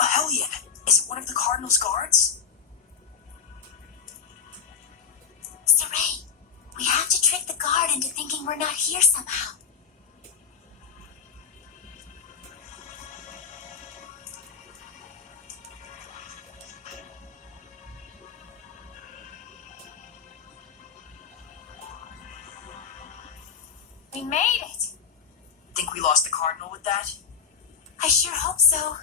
A Hellion! Is it one of the Cardinal's guards? Saray, we have to trick the guard into thinking we're not here somehow. We made it! Think we lost the Cardinal with that? I sure hope so.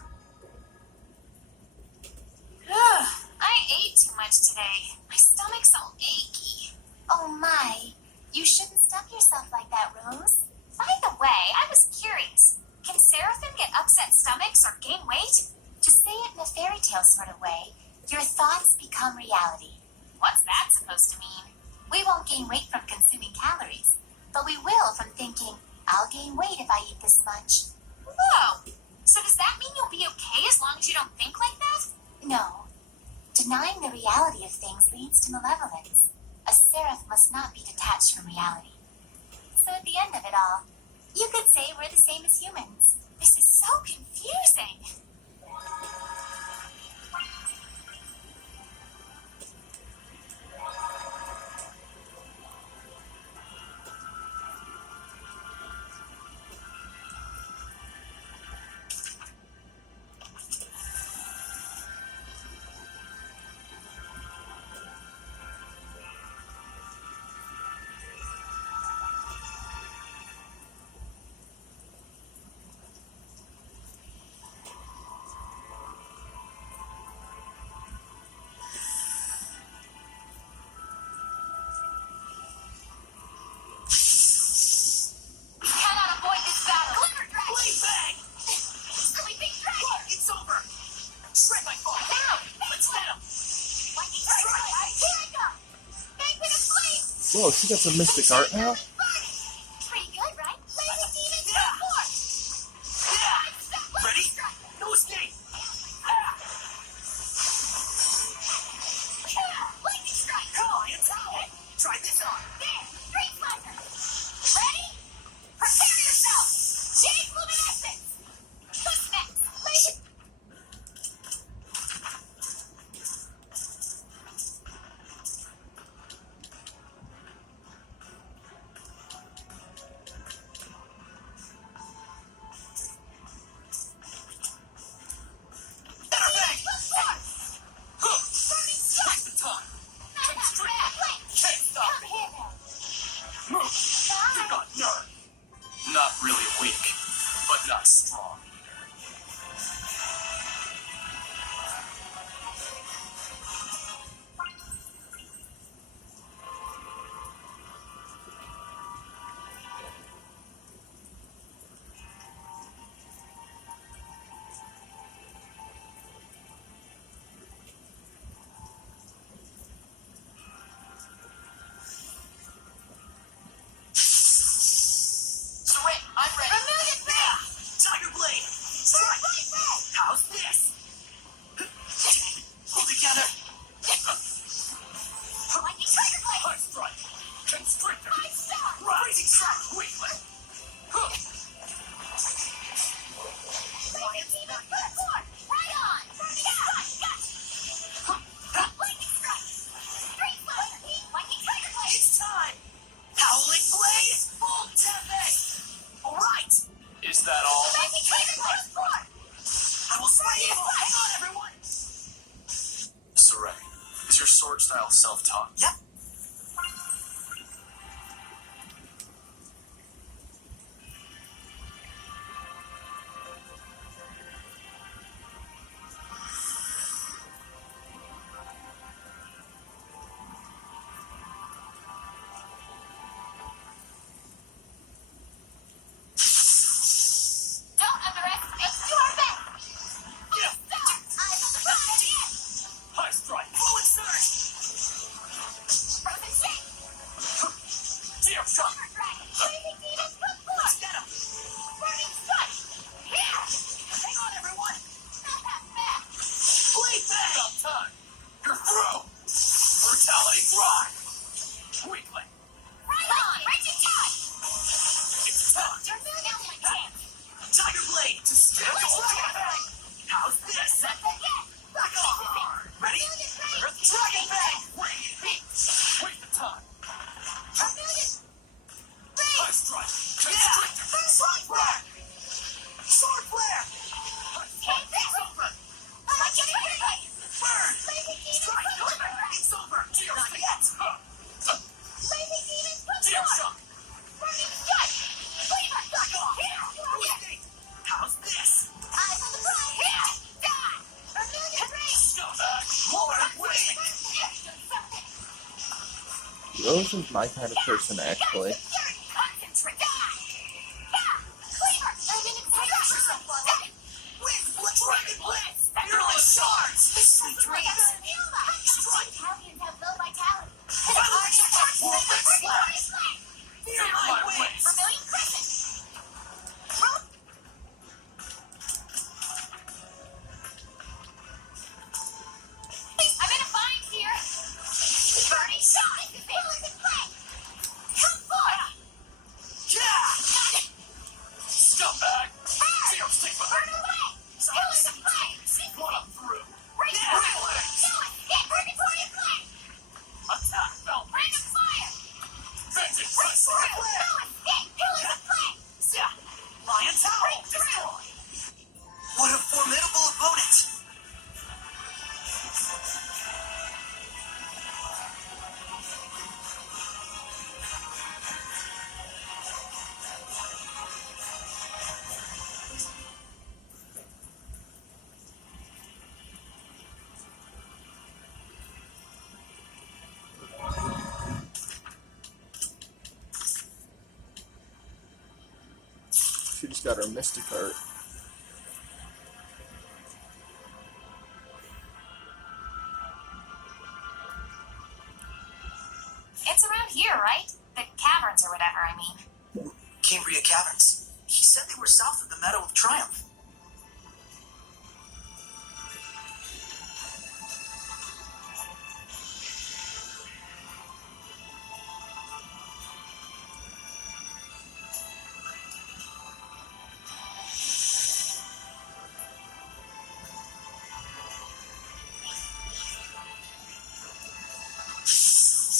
Ugh, I ate too much today. My stomach's all achy. Oh my, you shouldn't stuff yourself like that, Rose. By the way, I was curious. Can Seraphim get upset stomachs or gain weight? To say it in a fairy tale sort of way, your thoughts become reality. What's that supposed to mean? We won't gain weight from consuming calories, but we will from thinking, I'll gain weight if I eat this much. Whoa! So does that mean you'll be okay as long as you don't think like that? No. Denying the reality of things leads to malevolence. A seraph must not be detached from reality. So at the end of it all, you could say we're the same as humans. This is so confusing. Whoa, she got some mystic art now? Pretty good, right? Ready? No escape! Lightning strike! Come on, it's out! Try this on! There! Street Fighter! Ready? Prepare yourself! Jade Luminescence! Who's next? Lady... Strike! How's this? Pull together. Lightning Tiger Blade! High strike! Constrictor! Five star! Rising strike. Weakling! Lightning Demon Foot! Right on! Burning Strike! Gotcha! Lightning Strike! Street Fighter! Lightning Tiger Blade! It's time. Howling Blade. Full Tempest. All right. Is that all? Lightning Tiger Blade! I will slay evil. Hang on, everyone. Saray, is your sword style self-taught? Yep. Don't underestimate. Let's do our best. Yeah. Eyes on the prize. High strike! Fluid surge. Frozen Shake. Deer shot! Super Dragon. Lightning Demon Foot! Let's get him. Burning Strike. Here. Hang on, everyone. Not that fast. Blade Bang. About time! You're through! Brutality drive! Weakling! Right on. Raging Tide. It's time! Your movement chance. Tiger Blade. To scale Dragon Bang. How's this? That's again. Back off. Ready? Earth Dragon Bang. Waste of time! Chameleon. High strike! Yeah. Constrictor! Sword Flare. Sword Flare. Can't fix it. Over! Lightning Tiger Blade. Burn. Lightning Demon Strike. Foot! It's over. Deer Not shot! yet. Lightning Demon Foot! Deer shot! Burning Strike. Flavor. Back off. Here. Wait. How's this? Eyes on the prize. Here. Die. Chameleon Ring. Scumbag! More wing! Rose is my kind of person, actually. Concentrate. Die. Yeah. Flavor. Wind Dragon Blade. Fearless shards. Sweet dreams. Strike. Italians have low vitality. Wolfman Slash. Fear my wings. Vermilion Crescent. I'm in a bind here. Burning shot. Pillars in play. Come forth. Yeah. Got it. Scumbag! Burn. Deer stigma! Burn away. Pillars in play. What I'm through! Break Yeah. through. No escape. Purgatory in play. Attack! Fell! Random fire. Vengeance! Break through. No escape. Pillars in play. Yeah. Lion's Howl. Break through. What a formidable opponent. She just got her Mystic Art. It's around here, right? The caverns or whatever, I mean. Cambria Caverns. He said they were south of the Meadow of Triumph.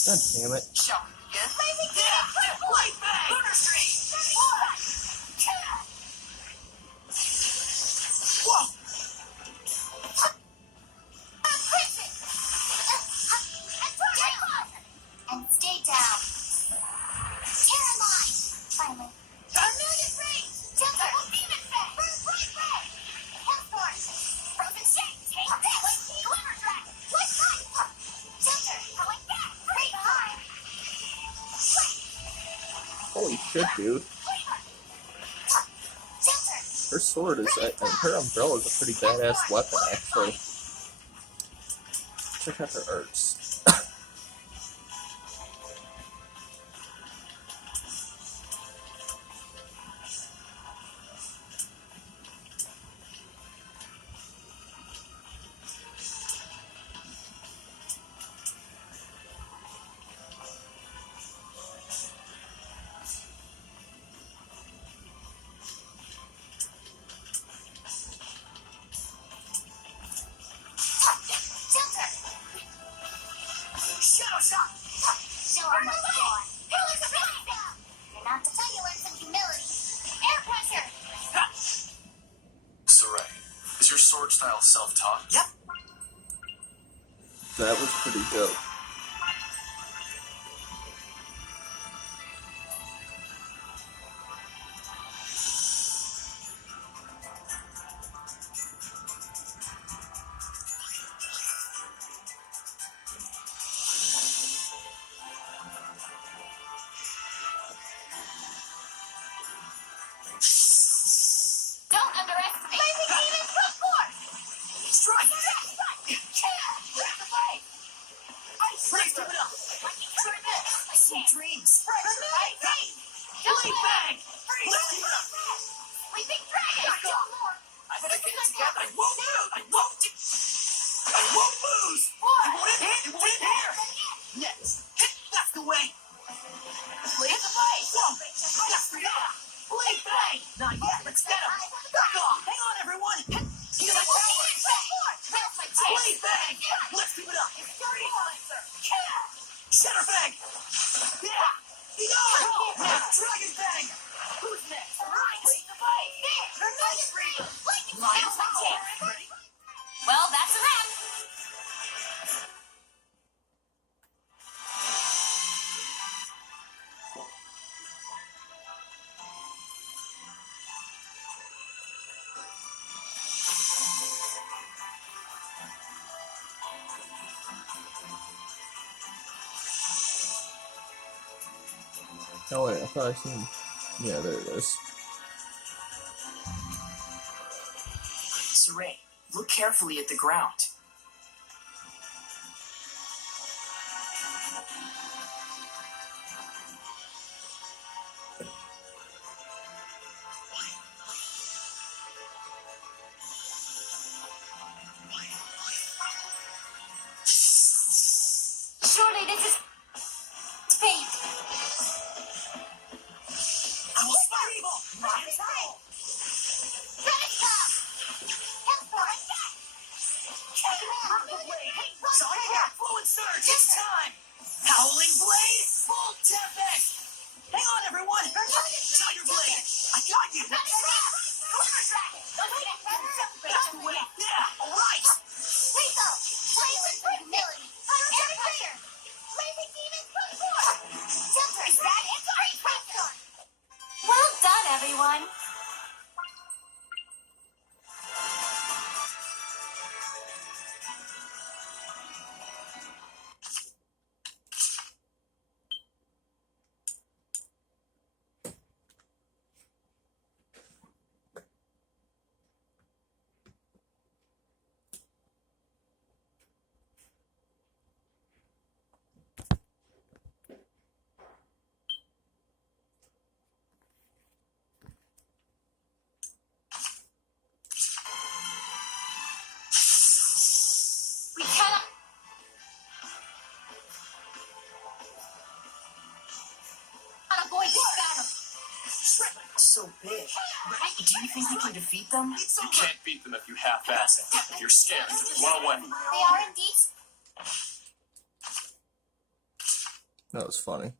God damn it. Shall we begin? Lightning Yeah. Light Bang. Lunar Stream. Whoa. And stay down. Terra line. Finally. Vermilion Rage. Tilted. Demon Fang. Bright Ray. Hellstorm. Frozen Shake. Take this. Glimmer Dragon. Light Light. Tilted. Going back. Great Fire. Holy shit, dude. Tilted. Her sword is, her umbrella is a pretty badass weapon, actually. Check out her arts. Was your sword style self-taught? Yep. That was pretty dope. Don't underestimate. Blazing Demon, come forth! Strike! Let's give it up! Sweet dreams! Blade bang! Let's give it up! Sleeping Dragon! I better get it together! I won't lose! I won't lose! It won't end here! Next! That's the way! Blade the blade! Whoa! That's the Blade bang! Not yet! Let's get him! Back off! Hang on, everyone! He's a coward! Blade bang! Let's give it up! Shatter bang! Yeah! Now dragon bang! Who's next? Blade the blade! Lion power! Ready? Well, that's a wrap. Oh wait, I thought I seen. Yeah, there it is. Serene, look carefully at the ground. Surely this is fate. I will spare evil! Ryan Tyrell! Sonic Flow and Surge! It's time! Howling Blade! Full Tempest! Hang on, everyone! Tiger Blade! I got you! That's the way! Yeah! Alright! Well done, everyone. We cannot avoid this battle. So big. Do you think we can defeat them? You can't beat them if you half-ass it. If you're scared, just run away. They are indeed. That was funny.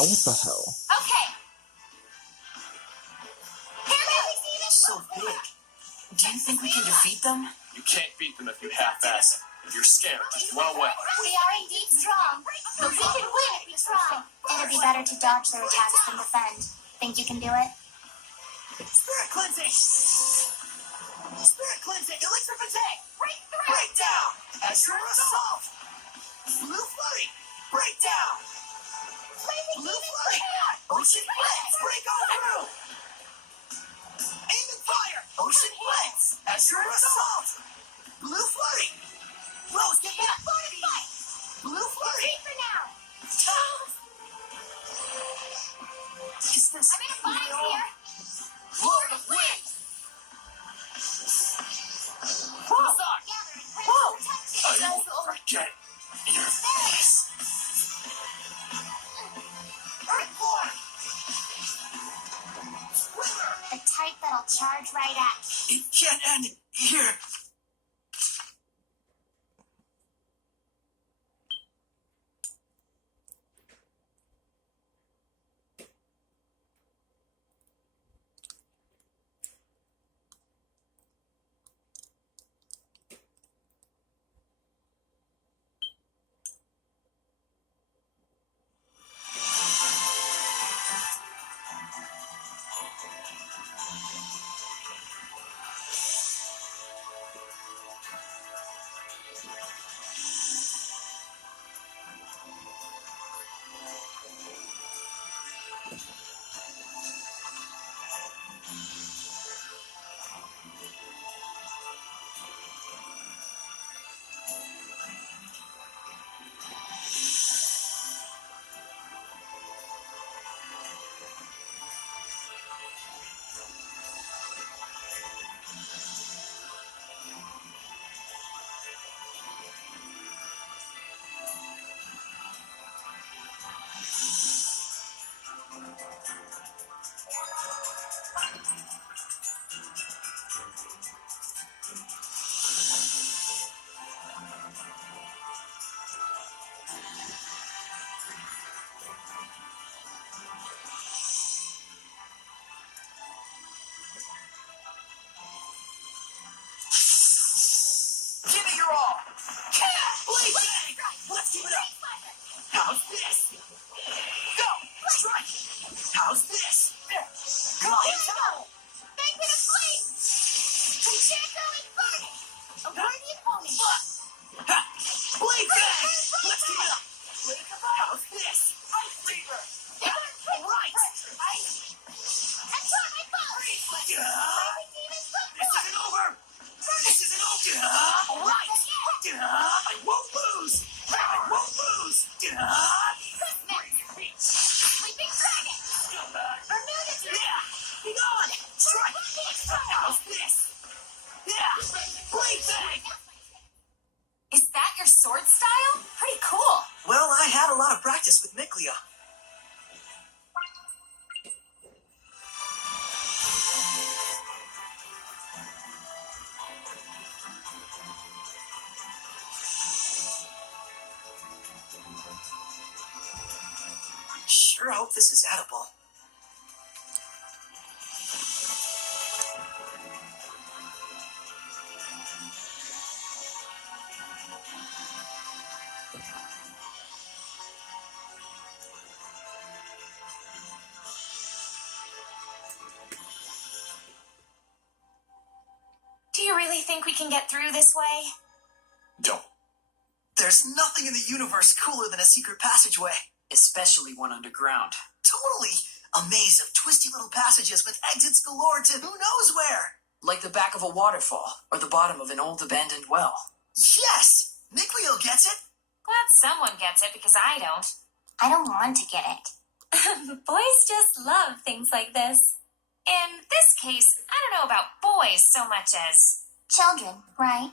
Oh, what the hell? Okay. So big. Do you think we can defeat them? You can't beat them if you half-ass it. If you're scared, just run away. We are indeed strong, but we can win if we try. It'd be better to dodge their attacks than defend. Think you can do it? Spirit Cleansing! Spirit Cleansing! Elixir Fatigue! Breakdown! Azure Assault! Blue Flurry! Breakdown! Blue Flurry! Ocean Blitz! Break on through! Aim and fire! Ocean Blitz! Azure Assault! Blue Flurry! Rose, get back! Blue Flurry! For now. Is this I'm in a bind here. Lord of Wind! I will forget your face. charge right at. It can't end here. Give it your all. Blade bang! Let's give it up. How's this? Go! Strike! How's this? Come on, go! Make it a flame! Concerto Inferno! A worthy opponent! Blade bang! Let's give it up. How's this? Ice Reaper! Right! Atomic Ball! Flaming Demon This isn't over! This isn't over! Right! I won't lose! I won't lose! Sleeping Dragon! Bermuda Dragon! Yeah! Be gone! Strike! How's this? Yeah! Blade bang! Is that your sword style? Pretty cool. Well, I had a lot of practice with Miklia. Sure hope this is edible. Do you really think we can get through this way? Don't. There's nothing in the universe cooler than a secret passageway. Especially one underground. Totally! A maze of twisty little passages with exits galore to who knows where. Like the back of a waterfall, or the bottom of an old abandoned well. Yes! Miklia gets it. Glad someone gets it because I don't. I don't want to get it. Boys just love things like this. In this case, I don't know about boys so much as children, right?